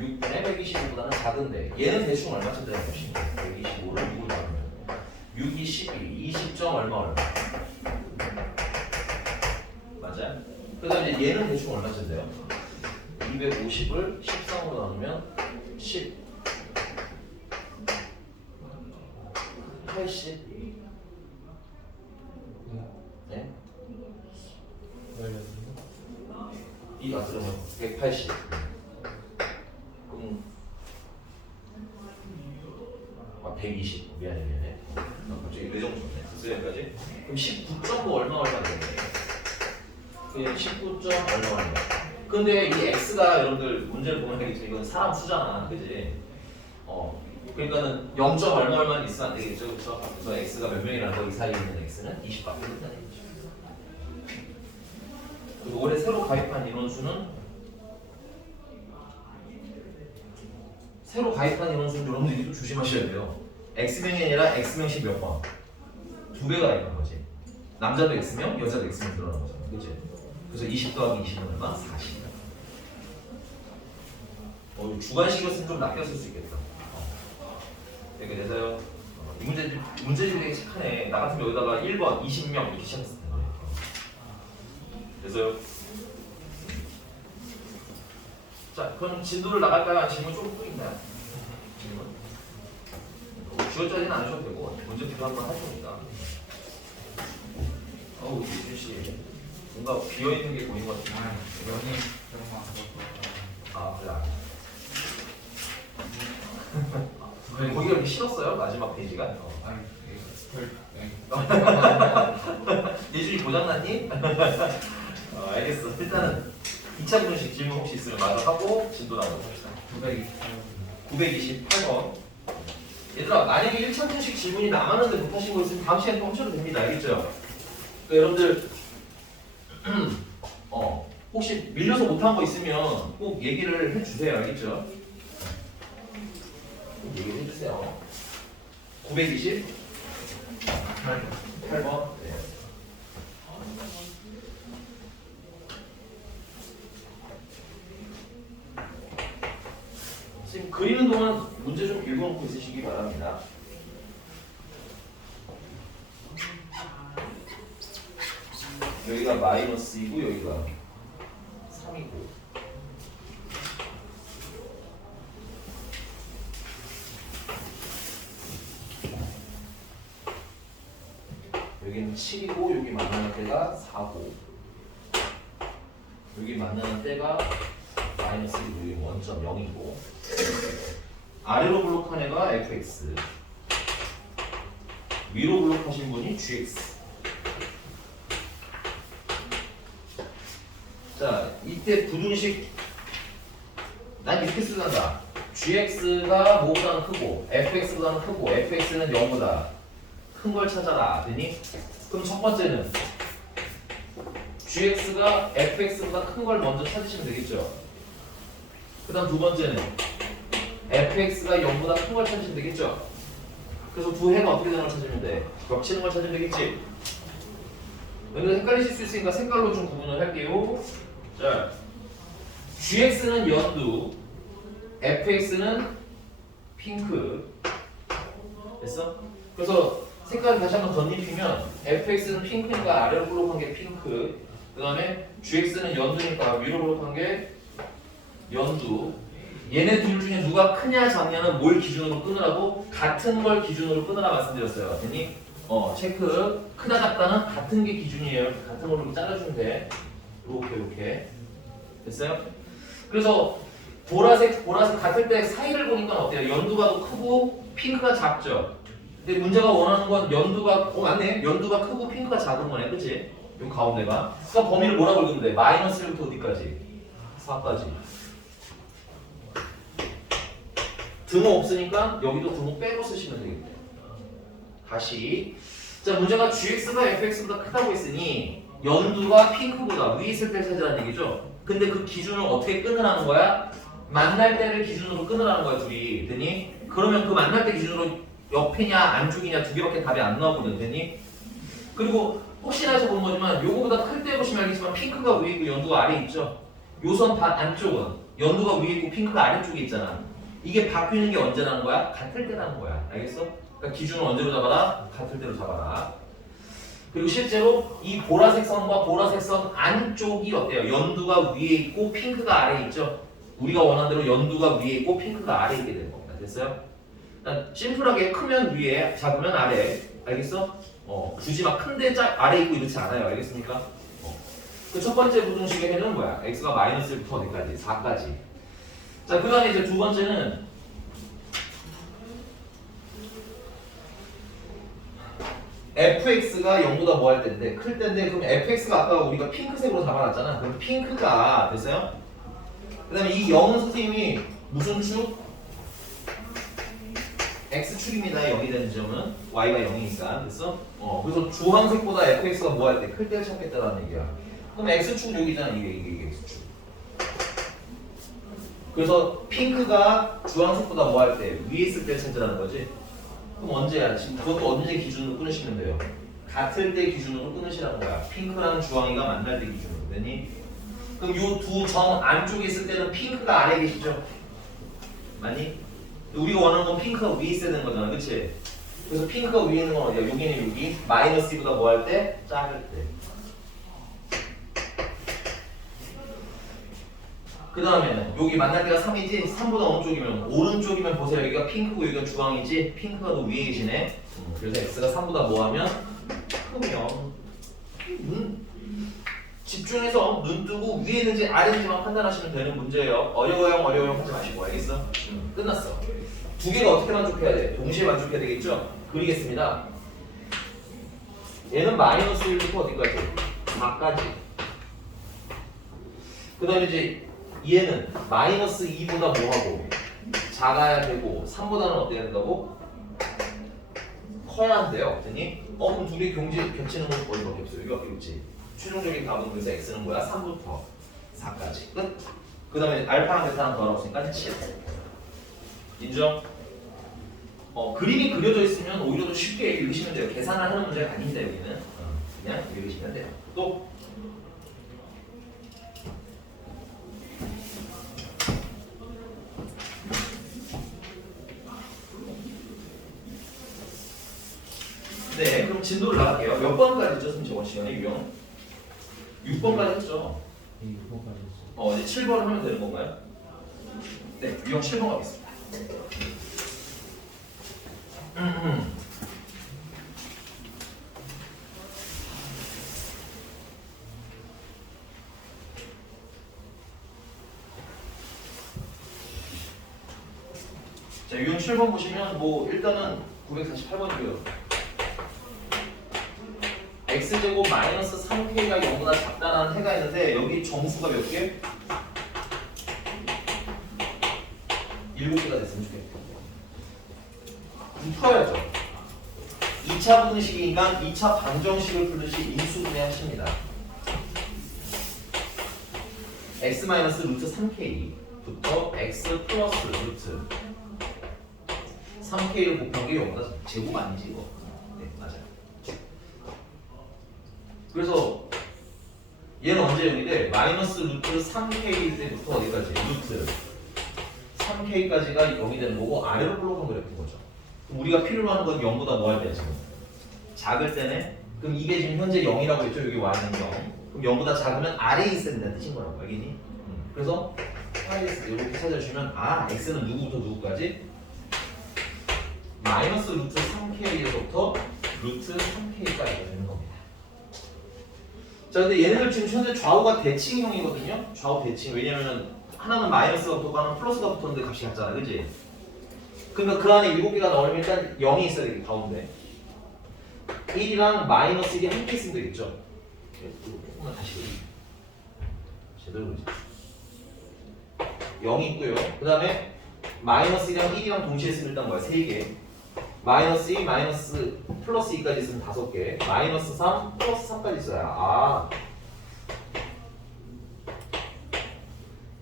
6분의 125보다는 작은데 얘는 대충 얼마쯤 되는 것인가? 125를 6으로 나누면 6이 12, 20점 얼마 맞아요? 그 다음에 얘는 대충 얼마쯤 돼요? 250을 13으로 나누면 10 80 네? 이 맞으면 180 그럼 120 미안해 갑자기 외정 좋네 됐어요 여기까지? 그럼 19.5 얼마 되겠네 그게 19. 얼마 근데 이 x가 여러분들 문제를 보면 알겠지만 이건 사람 수잖아 그지? 그러니까는 0. 얼마만 있으면 안 되겠죠 그렇죠? 그래서 x가 몇 명이라는 거 이 사이에 있는 x는 20밖에 된다는 얘기죠. 그리고 올해 새로 가입한 인원수는 여러분들 이것도 조심하셔야 돼요. x명이 아니라 x명씩 몇 번? 2배 가입한 거지. 남자도 x명, 여자도 x명 들어가는 거잖아. 그치? 그래서 20 더하기 20은 얼마? 40. 주관식이었으면 좀 낚였을 수 있겠다. 이렇게 돼서요. 이 문제집이 되게 착하네. 나 같으면 여기다가 1번 20명 이렇게 시작했을 텐데. 그래서요. 자, 그럼 진도를 나갈까요? 질문 조금 뿌린가요? 질문? 주어짜리는 안 하셔도 되고 문제집도 한번 할 겁니다. 유준 씨 뭔가 비어 있는 게 보이는 것 같아요. 연인 그런 거 그래. 거기가 이렇게 싫었어요? 마지막 페이지가? 아니 예준이 고장났니? 알겠어. 일단은 2차 분식 질문 혹시 있으면 마저 하고 진도 나가도록 합시다. 928번. 얘들아 만약에 1차 분식 질문이 남았는데 못하신 거 있으면 다음 시간에 또 하셔도 됩니다. 알겠죠? 그러니까 여러분들 혹시 밀려서 못한 거 있으면 꼭 얘기를 해주세요. 알겠죠? 꼭 얘기를 해주세요. 928번. 네. 지금 그리는 동안 문제 좀 읽어놓고 있으시기 바랍니다. 여기가 마이너스이고 여기가 3이고 여기는 7이고 여기 만나는 때가 4고 여기 만나는 때가 마이너스 1이고 여기 원점 0이고 아래로 블록한 애가 fx 위로 블록하신 분이 gx. 자 이때 부등식 난 이렇게 쓰단다. gx가 뭐보다는 크고 fx보다는 크고 fx는 0보다 큰 걸 찾아라. 되니? 그럼 첫 번째는 gx가 fx보다 큰 걸 먼저 찾으시면 되겠죠. 그 다음 두 번째는 fx가 0보다 큰 걸 찾으시면 되겠죠. 그래서 두 해가 어떻게 되는 걸 찾으면 돼? 겹치는 걸 찾으면 되겠지. 여러분 헷갈리실 수 있으니까 색깔로 좀 구분을 할게요. 자, gx는 연두, fx는 핑크. 됐어? 그래서 색깔을 다시 한번 덧입히면 fx는 핑크니까 아래로 블록한 게 핑크. 그 다음에 gx는 연두니까 위로 블록한 게 연두. 얘네 둘 중에 누가 크냐 작냐는 뭘 기준으로 끊으라고? 같은 걸 기준으로 끊으라 말씀드렸어요. 됐니? 체크. 크다 작다는 같은 게 기준이에요. 같은 걸로 잘라주면 돼. 이렇게 됐어요? 그래서 보라색 같을 때 사이를 보니까 어때요? 연두가 더 크고 핑크가 작죠. 근데 문제가 원하는 건 연두가 맞네. 연두가 크고 핑크가 작은 거네, 그렇지? 요 가운데가. 그러니까 범위를 뭐라고 읽으면 돼? 마이너스 1부터 어디까지? 4까지. 등호 없으니까 여기도 등호 빼고 쓰시면 되겠네. 다시. 자, 문제가 gx가 fx보다 크다고 했으니 연두가 핑크보다 위에 있을 때 찾으라는 얘기죠. 근데 그 기준을 어떻게 끊으라는 거야? 만날 때를 기준으로 끊으라는 거야, 둘이. 되니? 그러면 그 만날 때 기준으로 옆이냐 안쪽이냐 두 개밖에 답이 안 나오거든. 되니? 그리고 혹시나 해서 본 거지만 요거보다 클 때 보시면 알겠지만 핑크가 위에 있고 연두가 아래에 있죠. 요선 반 안쪽은 연두가 위에 있고 핑크가 아래쪽에 있잖아. 이게 바뀌는 게 언제라는 거야? 같을 때라는 거야. 알겠어? 그러니까 기준을 언제로 잡아라? 같을 때로 잡아라. 그리고 실제로 이 보라색 선과 보라색 선 안쪽이 어때요? 연두가 위에 있고 핑크가 아래에 있죠. 우리가 원하는 대로 연두가 위에 있고 핑크가 아래에 있게 되는 겁니다. 됐어요? 심플하게 크면 위에, 작으면 아래. 알겠어? 굳이 막 큰데 아래에 있고 이렇지 않아요. 알겠습니까? 그 첫 번째 부등식의 해는 뭐야? x가 마이너스 1부터 어디까지? 4까지. 자, 그 다음에 이제 두 번째는 fx가 0보다 뭐 할 때인데 클 때인데 그럼 fx가 아까 우리가 핑크색으로 잡아놨잖아. 그럼 핑크가 됐어요? 그 다음에 이 0은 선생님이 무슨 축? x축입니다. 0이 되는 지점은 y가 0이니까 됐어? 그래서 주황색보다 fx가 뭐 할 때 클 때를 찾겠다라는 얘기야. 그럼 x축은 여기잖아. 이게 x축. 그래서 핑크가 주황색보다 뭐 할 때 위에 있을 때를 찾으라는 거지. 그럼 언제야? 지금 그것도 언제 기준으로 끊으시면 돼요. 같을 때 기준으로 끊으시라는 거야. 핑크랑 주황이가 만날 때 기준으로. 되니? 그럼 요 두 점 안쪽에 있을 때는 핑크가 아래에 계시죠? 맞니? 우리가 원하는 건 핑크가 위에 있어야 되는 거잖아. 그치? 그래서 핑크가 위에 있는 건 어디야? 여기는 여기. 마이너스 2보다 뭐 할 때? 작을 때. 그 다음에는 여기 만날 때가 3이지? 3보다 어느 쪽이면? 오른쪽이면 보세요. 여기가 핑크고 여기가 주황이지? 핑크가 더 위에 계시네. 그래서 x가 3보다 뭐 하면? 크면 집중해서 눈 뜨고 위에 있는지 아래 있는지만 판단하시면 되는 문제예요. 어려워요 하지 마시고. 알겠어? 끝났어. 두 개가 어떻게 만족해야 돼? 동시에 만족해야 되겠죠? 그리겠습니다. 얘는 마이너스 1부터 어디까지? 4까지. 그 다음에 이제 얘는 마이너스 2보다 뭐하고? 작아야 되고 3보다는 어때야 된다고? 커야 한대요. 그랬더니 그럼 둘이 겹치는 건 어디가 겹쳐요? 여기가 겹치. 최종적인 답은 그래서 x는 뭐야? 3부터 4까지. 끝. 그 다음에 알파랑 베타랑 더하고 있으니까 7. 인정? 그림이 그려져 있으면 오히려 더 쉽게 읽으시면 돼요. 계산을 하는 문제가 아닙니다. 여기는 그냥 읽으시면 돼요. 또 네, 그럼 진도를 나갈게요. 몇 번까지 했죠? 선생님 저번 시간에 유형? 6번까지 했죠? 이 6번까지 했어. 이제 7번 하면 되는 건가요? 네, 유형 7번 가겠습니다. 자, 유형 7번 보시면 뭐 일단은 948번이고요. x제곱 마이너스 3k가 0보다 작다는 해가 있는데 여기 정수가 몇 개? 7개가 됐으면 좋겠고 풀어야죠. 2차 분식이니까 2차 방정식을 풀듯이 인수분해 하십니다. x 마이너스 루트 3k부터 x 플러스 루트 3k를 곱한 게 0보다 제곱 아니지 이거? 네, 맞아요. 그래서 얘는 언제 0이 돼? 마이너스 루트 3k일 때부터 어디까지? 루트 3k까지가 0이 되는 거고 아래로 볼록한 그래프인 거죠. 그럼 우리가 필요로 하는 건 0보다 뭐 할 때 지금? 작을 때네? 그럼 이게 지금 현재 0이라고 했죠? 여기 y는 0. 그럼 0보다 작으면 아래에 있어야 된다는 뜻인 거라고. 알겠니? 그래서 이렇게 찾아주시면 x는 누구부터 누구까지? 마이너스 루트 3k에서부터 루트 3k까지 되는 겁니다. 자, 근데 얘네들 지금 현재 좌우가 대칭형이거든요. 좌우 대칭. 왜냐면은 하나는 마이너스가 붙었고 하나는 플러스가 붙었는데 값이 같잖아, 그지? 그러니까 그 안에 7개가 나오려면 일단 0이 있어야 되겠 가운데. 1이랑 마이너스 1이 함께 있으면 되겠죠? 조금만 다시 그리자. 제대로 그리자. 0이 있고요. 그 다음에 마이너스 1이랑 1이랑 동시에 있으면 일단 뭐야? 3개. 마이너스 2, 마이너스 플러스 2까지 있으면 5개. 마이너스 3, 플러스 3까지 있어야. 아.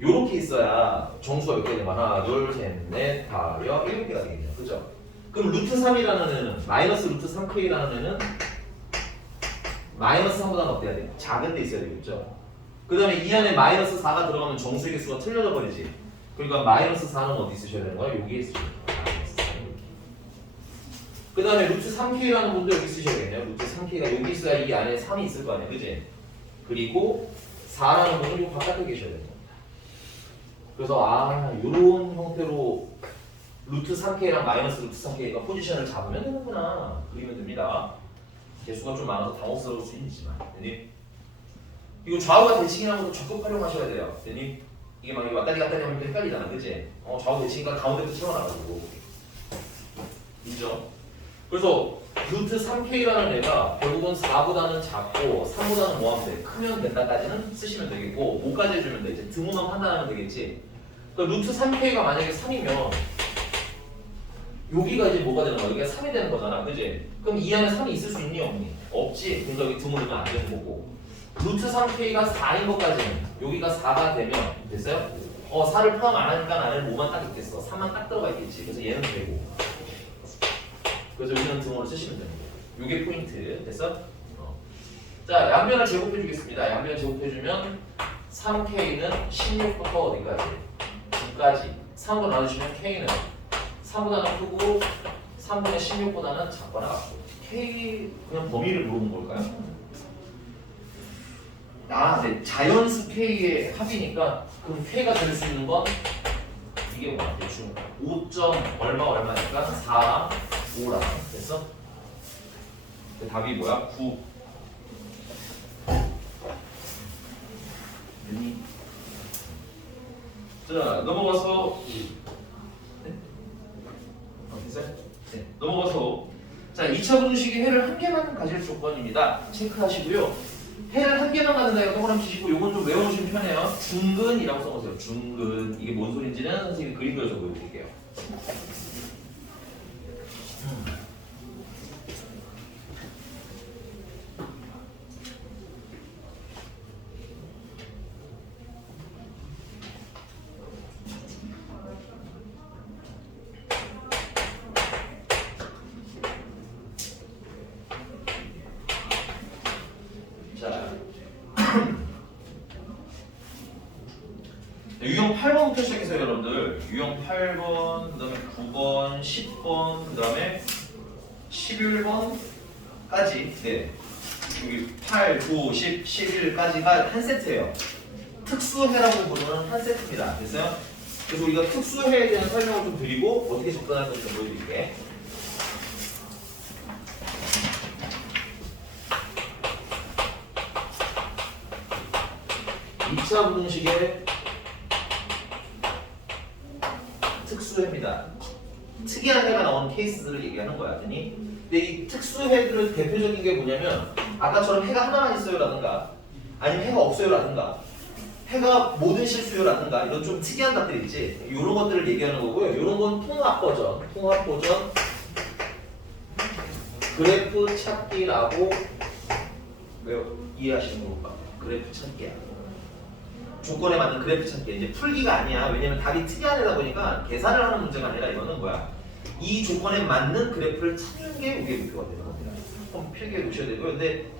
요렇게 있어야 정수가 몇 개 되냐면 하나, 둘, 셋, 넷, 다, 여, 7개가 되겠네요. 그죠? 그럼 루트 3이라는 애는 마이너스 루트 3k라는 애는 마이너스 3보다는 어때야 돼? 작은 데 있어야 되겠죠? 그 다음에 이 안에 마이너스 4가 들어가면 정수의 개수가 틀려져 버리지. 그러니까 마이너스 4는 어디 있으셔야 되는 거야? 여기에 있으셔야 되는 거야. 마이너스 4 이렇게. 그 다음에 루트 3k라는 분도 여기 쓰셔야겠네요. 루트 3k가 여기 있어야 이 안에 3이 있을 거 아니야, 그지? 그리고 4라는 분은 이 바깥에 계셔야 돼요. 그래서 요런 형태로 루트 3k랑 마이너스 루트 3k가 포지션을 잡으면 되는구나. 그리면 됩니다. 개수가 좀 많아서 당혹스러울 수 있지만, 되니? 이거 좌우가 대칭이라는 것도 적극 활용하셔야 돼요. 되니? 이게 막 왔다리 갔다리 하면 헷갈리잖아, 그지? 좌우 대칭이니까 가운데부터 채워놔가지고. 인정? 그래서 루트 3k라는 애가 결국은 4보다는 작고 3보다는 뭐 하면 돼? 크면 된다까지는 쓰시면 되겠고, 뭐까지 해주면 돼? 이제 등호만 판단하면 되겠지? 그러니까 루트 3k가 만약에 3이면 여기가 이제 뭐가 되는 거야? 여기가 3이 되는 거잖아, 그지? 그럼 이 안에 3이 있을 수 있니 없니? 없지. 그러니까 여기 등호 넣으면 안 되는 거고, 루트 3k가 4인 것까지는 여기가 4가 되면 됐어요? 4를 포함 안 하니까 안에 5만 딱 있겠어. 3만 딱 들어가 있겠지. 그래서 얘는 되고, 그래서 여기는 등호를 쓰시면 되는 거예요. 요게 포인트. 됐어? 자, 양변을 제곱해 주겠습니다. 양변 제곱해 주면 3k는 16부터 어디까지? 9까지. 3으로 나누시면 k는 3보다는 크고 3분의 16보다는 작거나 같고. k 그냥 범위를 물어본 걸까요? 네. 자연수 k의 합이니까 그럼 k가 될 수 있는 건 이게 뭐야? 대충 5점 얼마니까 4랑 5랑 됐어? 답이 뭐야? 9. 자, 넘어가서 네? 됐어요? 네, 넘어가서 자, 2차 분식이 해를 한 개만 가질 조건입니다. 체크하시고요. 해를 한 개만 가진다 동그라미 치시고 요건 좀 외워놓으시면 편해요. 중근이라고 써보세요. 중근. 이게 뭔 소리인지는 선생님이 그림 그려서 보여드릴게요. 유형 8번부터 시작해서 여러분들 유형 8번, 그 다음에 9번, 10번, 그 다음에 11번까지 네. 여기 8, 9, 10, 11까지가 한 세트예요. 특수해라고 부르는 한 세트입니다. 됐어요? 그래서 우리가 특수해에 대한 설명을 좀 드리고 어떻게 접근할 건지 좀 보여드릴게. 이차 분식의 특수해입니다. 특이한 해가 나오는 케이스들을 얘기하는 거야. 근데 이 특수해들은 대표적인 게 뭐냐면 아까처럼 해가 하나만 있어요라든가 아니면 해가 없어요라든가 해가 모든 실수요라든가 이런 좀 특이한 것들 있지. 이런 것들을 얘기하는 거고요. 이런 건 통합 버전 그래프 찾기라고 이해하시는 걸까? 그래프 찾기야. 조건에 맞는 그래프 찾기. 이제 풀기가 아니야. 왜냐면 답이 특이한 애다 보니까 계산을 하는 문제가 아니라 이거는 뭐야? 이 조건에 맞는 그래프를 찾는 게 우리의 목표가 되는 겁니다. 한번 필기해 놓으셔야 되고요. 근데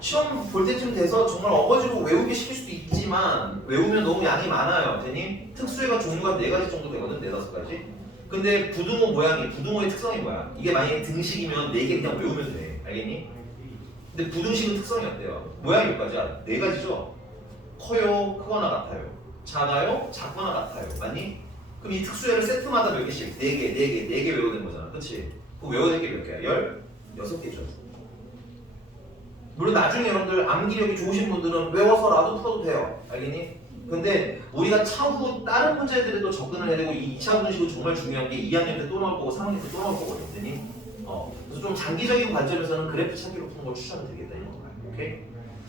시험 볼 때쯤 돼서 정말 어거지로 외우기 시킬 수도 있지만 외우면 너무 양이 많아요. 되니 특수해가 종류가 4가지 정도 되거든. 4-5가지. 근데 부등호 모양이 부등호의 특성이 뭐야? 이게 만약에 등식이면 4개 그냥 외우면 돼. 알겠니? 근데 부등식은 특성이 어때요? 모양이 몇 가지야? 4가지죠? 커요? 크거나 같아요? 작아요? 작거나 같아요? 맞니? 그럼 이 특수해를 세트마다 몇 개씩? 4개 외워야 되는 거잖아. 그치? 그거 외워야 될 게 몇 개야? 16개죠. 물론 나중에 여러분들 암기력이 좋으신 분들은 외워서라도 풀어도 돼요. 알겠니? 근데 우리가 차후 다른 문제들에도 접근을 해야 되고 이 2차 분식은 정말 중요한 게 2학년 때 또 나올 거고 3학년 때 또 나올 거거든요. 그래서 좀 장기적인 관점에서는 그래프 찾기로 푸는 걸 추천을 드리겠다 이런 거예요. 오케이?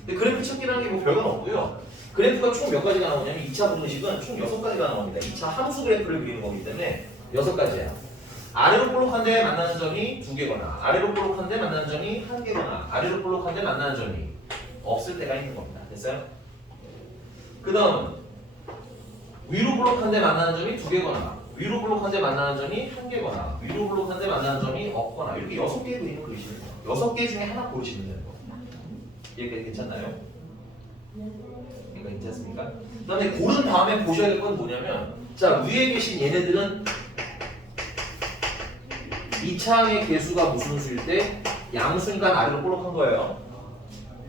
근데 그래프 찾기라는 게 뭐 별건 없고요. 그래프가 총 몇 가지가 나오냐면 2차 분식은 총 6가지가 나옵니다. 2차 함수 그래프를 그리는 거기 때문에 6가지야. 아래로 볼록한 데 만나는 점이 2개거나 아래로 볼록한 데 만나는 점이 1개거나 아래로 볼록한 데 만나는 점이 없을 때가 있는 겁니다. 됐어요? 그 다음 위로 볼록한 데 만나는 점이 2개거나 위로 볼록한 데 만나는 점이 1개거나 위로 볼록한 데 만나는 점이 없거나 이렇게 6개의 그림을 그리시면 돼요. 6개 중에 하나 고르시면 되는 겁니다. 이게 괜찮나요? 이거 괜찮습니까? 그 다음에 고른 다음에 보셔야 될 건 뭐냐면 자 위에 계신 얘네들은 2차항의 개수가 무슨 수일 때 양수니까 아래로 볼록한 거예요.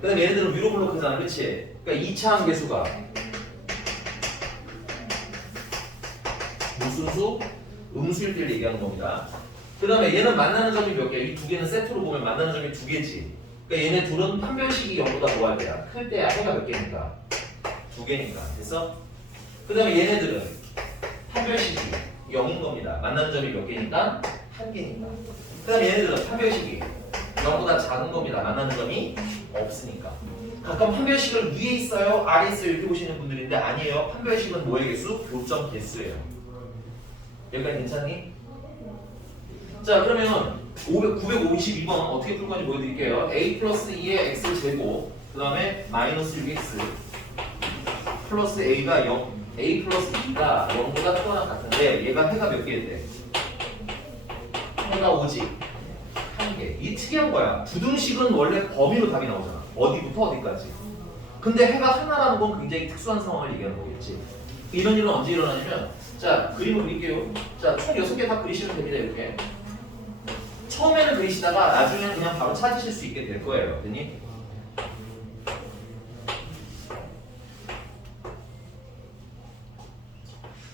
그 다음에 얘네들은 위로 볼록하잖아. 그치? 그러니까 2차항 개수가 무슨 수? 음수일 때를 얘기하는 겁니다. 그 다음에 얘는 만나는 점이 몇 개야? 이 두 개는 세트로 보면 만나는 점이 2개지. 그러니까 얘네 둘은 판별식이 0보다 뭐 할 때야? 클 때야. 해가 몇 개니까? 2개니까. 됐어? 그 다음에 얘네들은 판별식이 0인 겁니다. 만나는 점이 몇 개니까? 1개니까. 그 다음에 얘네들은 판별식이 0보다 작은 겁니다. 만나는 점이 없으니까. 가끔 판별식을 위에 있어요? 아래에 있어요? 이렇게 보시는 분들인데 아니에요. 판별식은 뭐의 개수? 교점 개수예요. 여기까지 괜찮니? 자 그러면 952번 어떻게 풀 건지 보여드릴게요. a 플러스 2의 x제곱 그 다음에 마이너스 6x 플러스 a가 0 a 플러스 2가 0보다 크거나 같은데 얘가 해가 몇 개인데? 해가 오직 1개. 이 특이한 거야. 부등식은 원래 범위로 답이 나오잖아. 어디부터 어디까지. 근데 해가 하나라는 건 굉장히 특수한 상황을 얘기하는 거겠지. 이런 일은 언제 일어나냐면 자 그림을 그릴게요. 자 총 6개 다 그리시면 됩니다. 이렇게 처음에는 그리시다가 나중에는 그냥 바로 찾으실 수 있게 될 거예요. 됐니?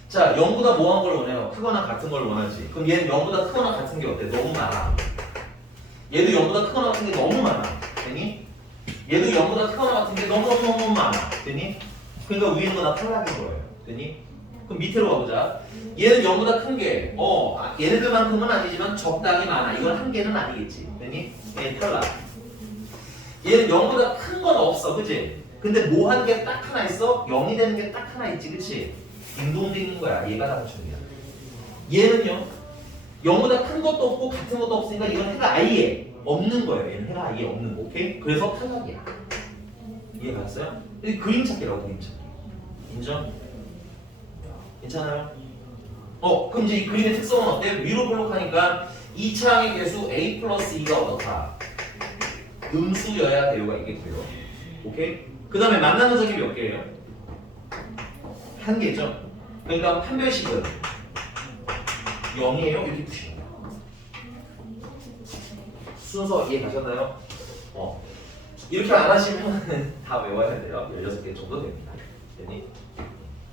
자 0보다 뭐한 걸 원해요? 크거나 같은 걸 원하지. 그럼 얘는 0보다 크거나 같은 게 어때? 너무 많아. 얘도 0보다 크거나 같은 게 너무 많아. 됐니? 얘도 0보다 크거나 같은 게 너무 많아. 됐니? 그러니까 위에 있는 거 다 탈락인 거예요. 됐니? 그럼 밑으로 가보자. 얘는 0보다 큰 게, 얘네들만큼은 아니지만 적당히 많아. 이건 한 개는 아니겠지. 됐니? 얘는 탈락. 얘는 0보다 큰 건 없어. 그치? 근데 뭐 한 개 딱 하나 있어? 0이 되는 게 딱 하나 있지. 그치? 빙동돼 있는 거야. 얘가 다 맞춘이야. 얘는요, 0보다 큰 것도 없고 같은 것도 없으니까 이건 해가 아예 없는 거예요. 얘는 해가 아예 없는 거. 오케이? 그래서 탈락이야. 이해 갔어요? 그림 찾기라고, 그림 찾기. 인정? 괜찮아요? 그럼 이제 이 그림의 특성은 어때? 위로 볼록하니까 2차항의 개수 a 플러스 2가 어떻다? 음수여야 돼요가 있겠고요. 오케이? 그 다음에 만나는 점이 몇 개예요? 1개죠? 그러니까 판별식은 0이에요? 이렇게 푸시는 거예요. 순서 이해 가셨나요? 이렇게 안 하시면 다 외워야 돼요. 16개 정도 됩니다. 됐니?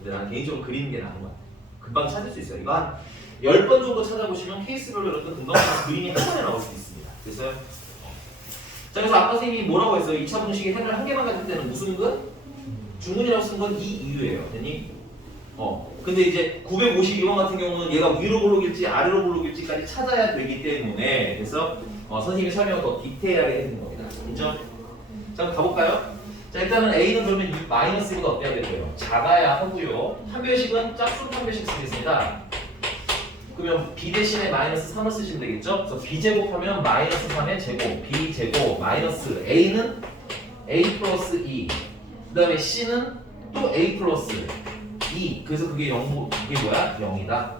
근데 난 개인적으로 그리는 게 나은 것 같아. 금방 찾을 수 있어요. 이거 한 10번 정도 찾아보시면 케이스별로 여러분 금방 그림이 한 번에 나올 수 있습니다. 그래서 자 그래서 아까 선생님이 뭐라고 했어요? 2차 분식이 해를 한 개만 가질 때는 무슨 근? 중근이라고 쓴 건 이 이유예요. 됐니? 근데 이제 952번 같은 경우는 얘가 위로 볼록일지 아래로 볼록일지까지 찾아야 되기 때문에 그래서 선생님이 설명을 더 디테일하게 해주는 겁니다. 인정? 자 그럼 가볼까요? 자 일단은 A는 그러면 마이너스보다 어때야 되고요? 작아야 하고요. 판별식은 짝수 판별식 쓰겠습니다. 그러면 B 대신에 마이너스 3을 쓰시면 되겠죠? 그래서 B 제곱하면 마이너스 3의 제곱, B 제곱, 마이너스 A는 A 플러스 2, 그 다음에 C는 또 A 플러스 2. 그래서 그게 0, 그게 뭐야? 0이다.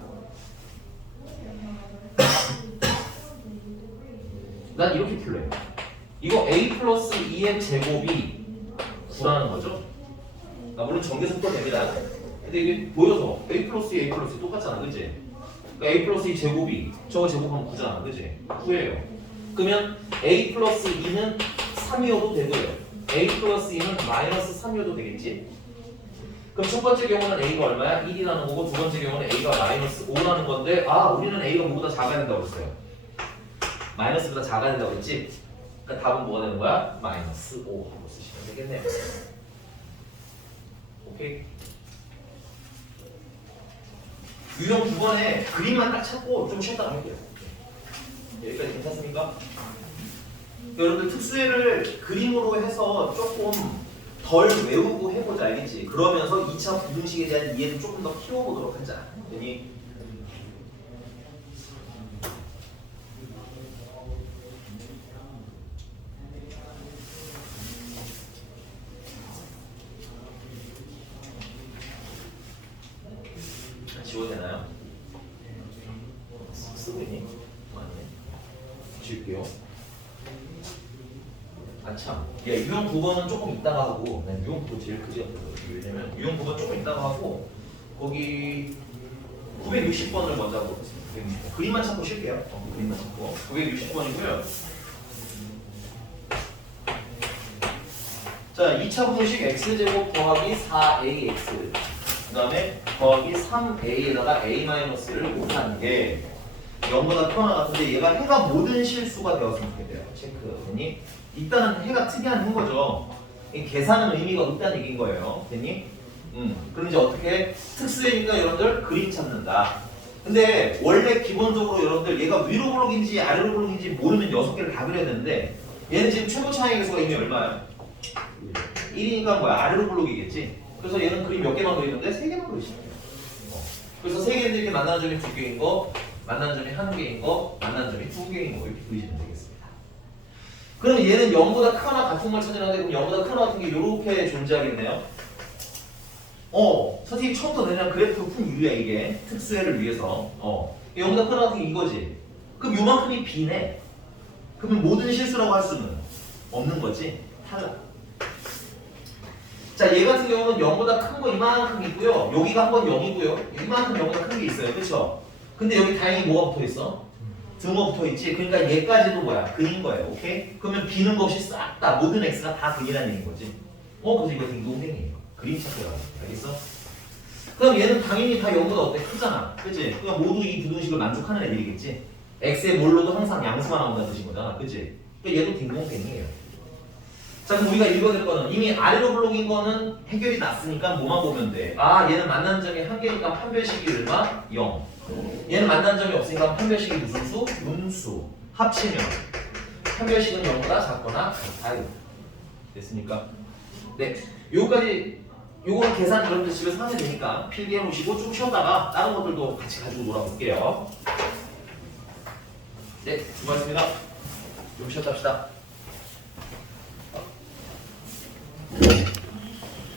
난 이렇게 풀래요. 이거 A 플러스 2의 제곱이 9라는 거죠? 물론 전개속도 됩니다. 근데 이게 보여서 A 플러스 2, A 플러스 2 똑같잖아. 그치? 그러니까 A 플러스 2 제곱이 저거 제곱하면 9잖아. 그치? 9예요. 그러면 A 플러스 2는 3이어도 되고요. A 플러스 2는 마이너스 3이어도 되겠지? 그럼 첫 번째 경우는 A가 얼마야? 1이라는 거고 두 번째 경우는 A가 마이너스 5라는 건데 우리는 A가 뭐보다 작아야 된다고 했어요. 마이너스보다 작아야 된다고 했지? 그러니까 답은 뭐가 되는 거야? 마이너스 5 하고 쓰시면 되겠네요. 오케이? 유형 9번에 그림만 딱 찾고 좀 쉬었다 가면 돼요. 여기까지 괜찮습니까? 여러분들 특수회를 그림으로 해서 조금 덜 외우고 해보자, 알겠지? 그러면서 2차 부등식에 대한 이해를 조금 더 키워보도록 하자. 되니? 지워도 되나요? 쓰고 있니? 아니네. 지울게요. 아 참. 야, 유형 9번은 조금 있다가 하고, 난 유형 9번 제일 크지 않거든. 왜냐면 유형 9번 조금 있다가 하고, 거기 960번을 먼저 하고 있습니다. 960번. 그림만 찾고 쉴게요. 그림만 찾고. 960번이고요. 자, 2차 부등식 x제곱 더하기 4ax. 그 다음에 더하기 3a에다가 a-를 곱하는 게 0보다 표나 같은데 얘가 해가 모든 실수가 되었으면 좋겠대요. 체크. 됐니? 일단은 해가 특이한 한 거죠. 이 계산은 의미가 없다는 얘기인 거예요. 됐니? 그럼 이제 어떻게? 특수해니까 여러분들 그림 찾는다. 근데 원래 기본적으로 여러분들 얘가 위로 블록인지 아래로 블록인지 모르면 6개를 다 그려야 되는데 얘는 지금 최고 차이 계수가 이미 얼마야? 1이니까 뭐야? 아래로 블록이겠지? 그래서 얘는 그림 몇 개만 그리는데 3개만 그리시면 돼요. 그래서 3개인데 이렇게 만나는 점이 2개인 거, 만나는 점이 1개인 거, 만나는 점이 2개인 거 이렇게 그리시면 되겠습니다. 그럼 얘는 0보다 크거나 같은 걸 찾으는데 그럼 0보다 크거나 같은 게 이렇게 존재하겠네요. 선생님이 처음부터 그냥 그래프 푼 이유야 이게 특수해를 위해서. 0보다 크거나 같은 게 이거지. 그럼 요만큼이 B네. 그러면 모든 실수라고 할 수는 없는 거지. 탈락. 자, 얘 같은 경우는 0보다 큰 거 이만큼 있고요. 여기가 한 번 0이고요. 이만큼 0보다 큰 게 있어요. 그렇죠? 근데 여기 다행히 뭐가 붙어 있어? 등호 붙어 있지. 그러니까 얘까지도 뭐야? 근인 거예요. 오케이? 그러면 비는 거 없이 싹 다 모든 x가 다 근이라는 얘기인 거지. 그래서 이거 딩동댕이에요. 그림 찾기가. 알겠어? 그럼 얘는 당연히 다 0보다 어때? 크잖아. 그치? 그러니까 모두 이 부등식을 만족하는 애들이겠지. x의 몰로도 항상 양수가 나온다는 뜻인 거잖아. 그치? 그러니까 얘도 딩동댕이에요. 자, 그럼 우리가 읽어야 될 거는 이미 아래로 블록인 거는 해결이 났으니까 뭐만 보면 돼. 아, 얘는 만나는 점이 1개니까 판별식이 얼마? 0. 얘는 만나는 점이 없으니까 판별식이 무슨 수? 음수. 합치면 판별식은 0보다 작거나 같아요. 됐습니까? 네. 요거까지 요거는 계산 여러분들 집에서 하면 되니까 필기해 놓으시고 좀 쉬었다가 다른 것들도 같이 가지고 놀아볼게요. 네, 수고하셨습니다. 좀 쉬었다 합시다.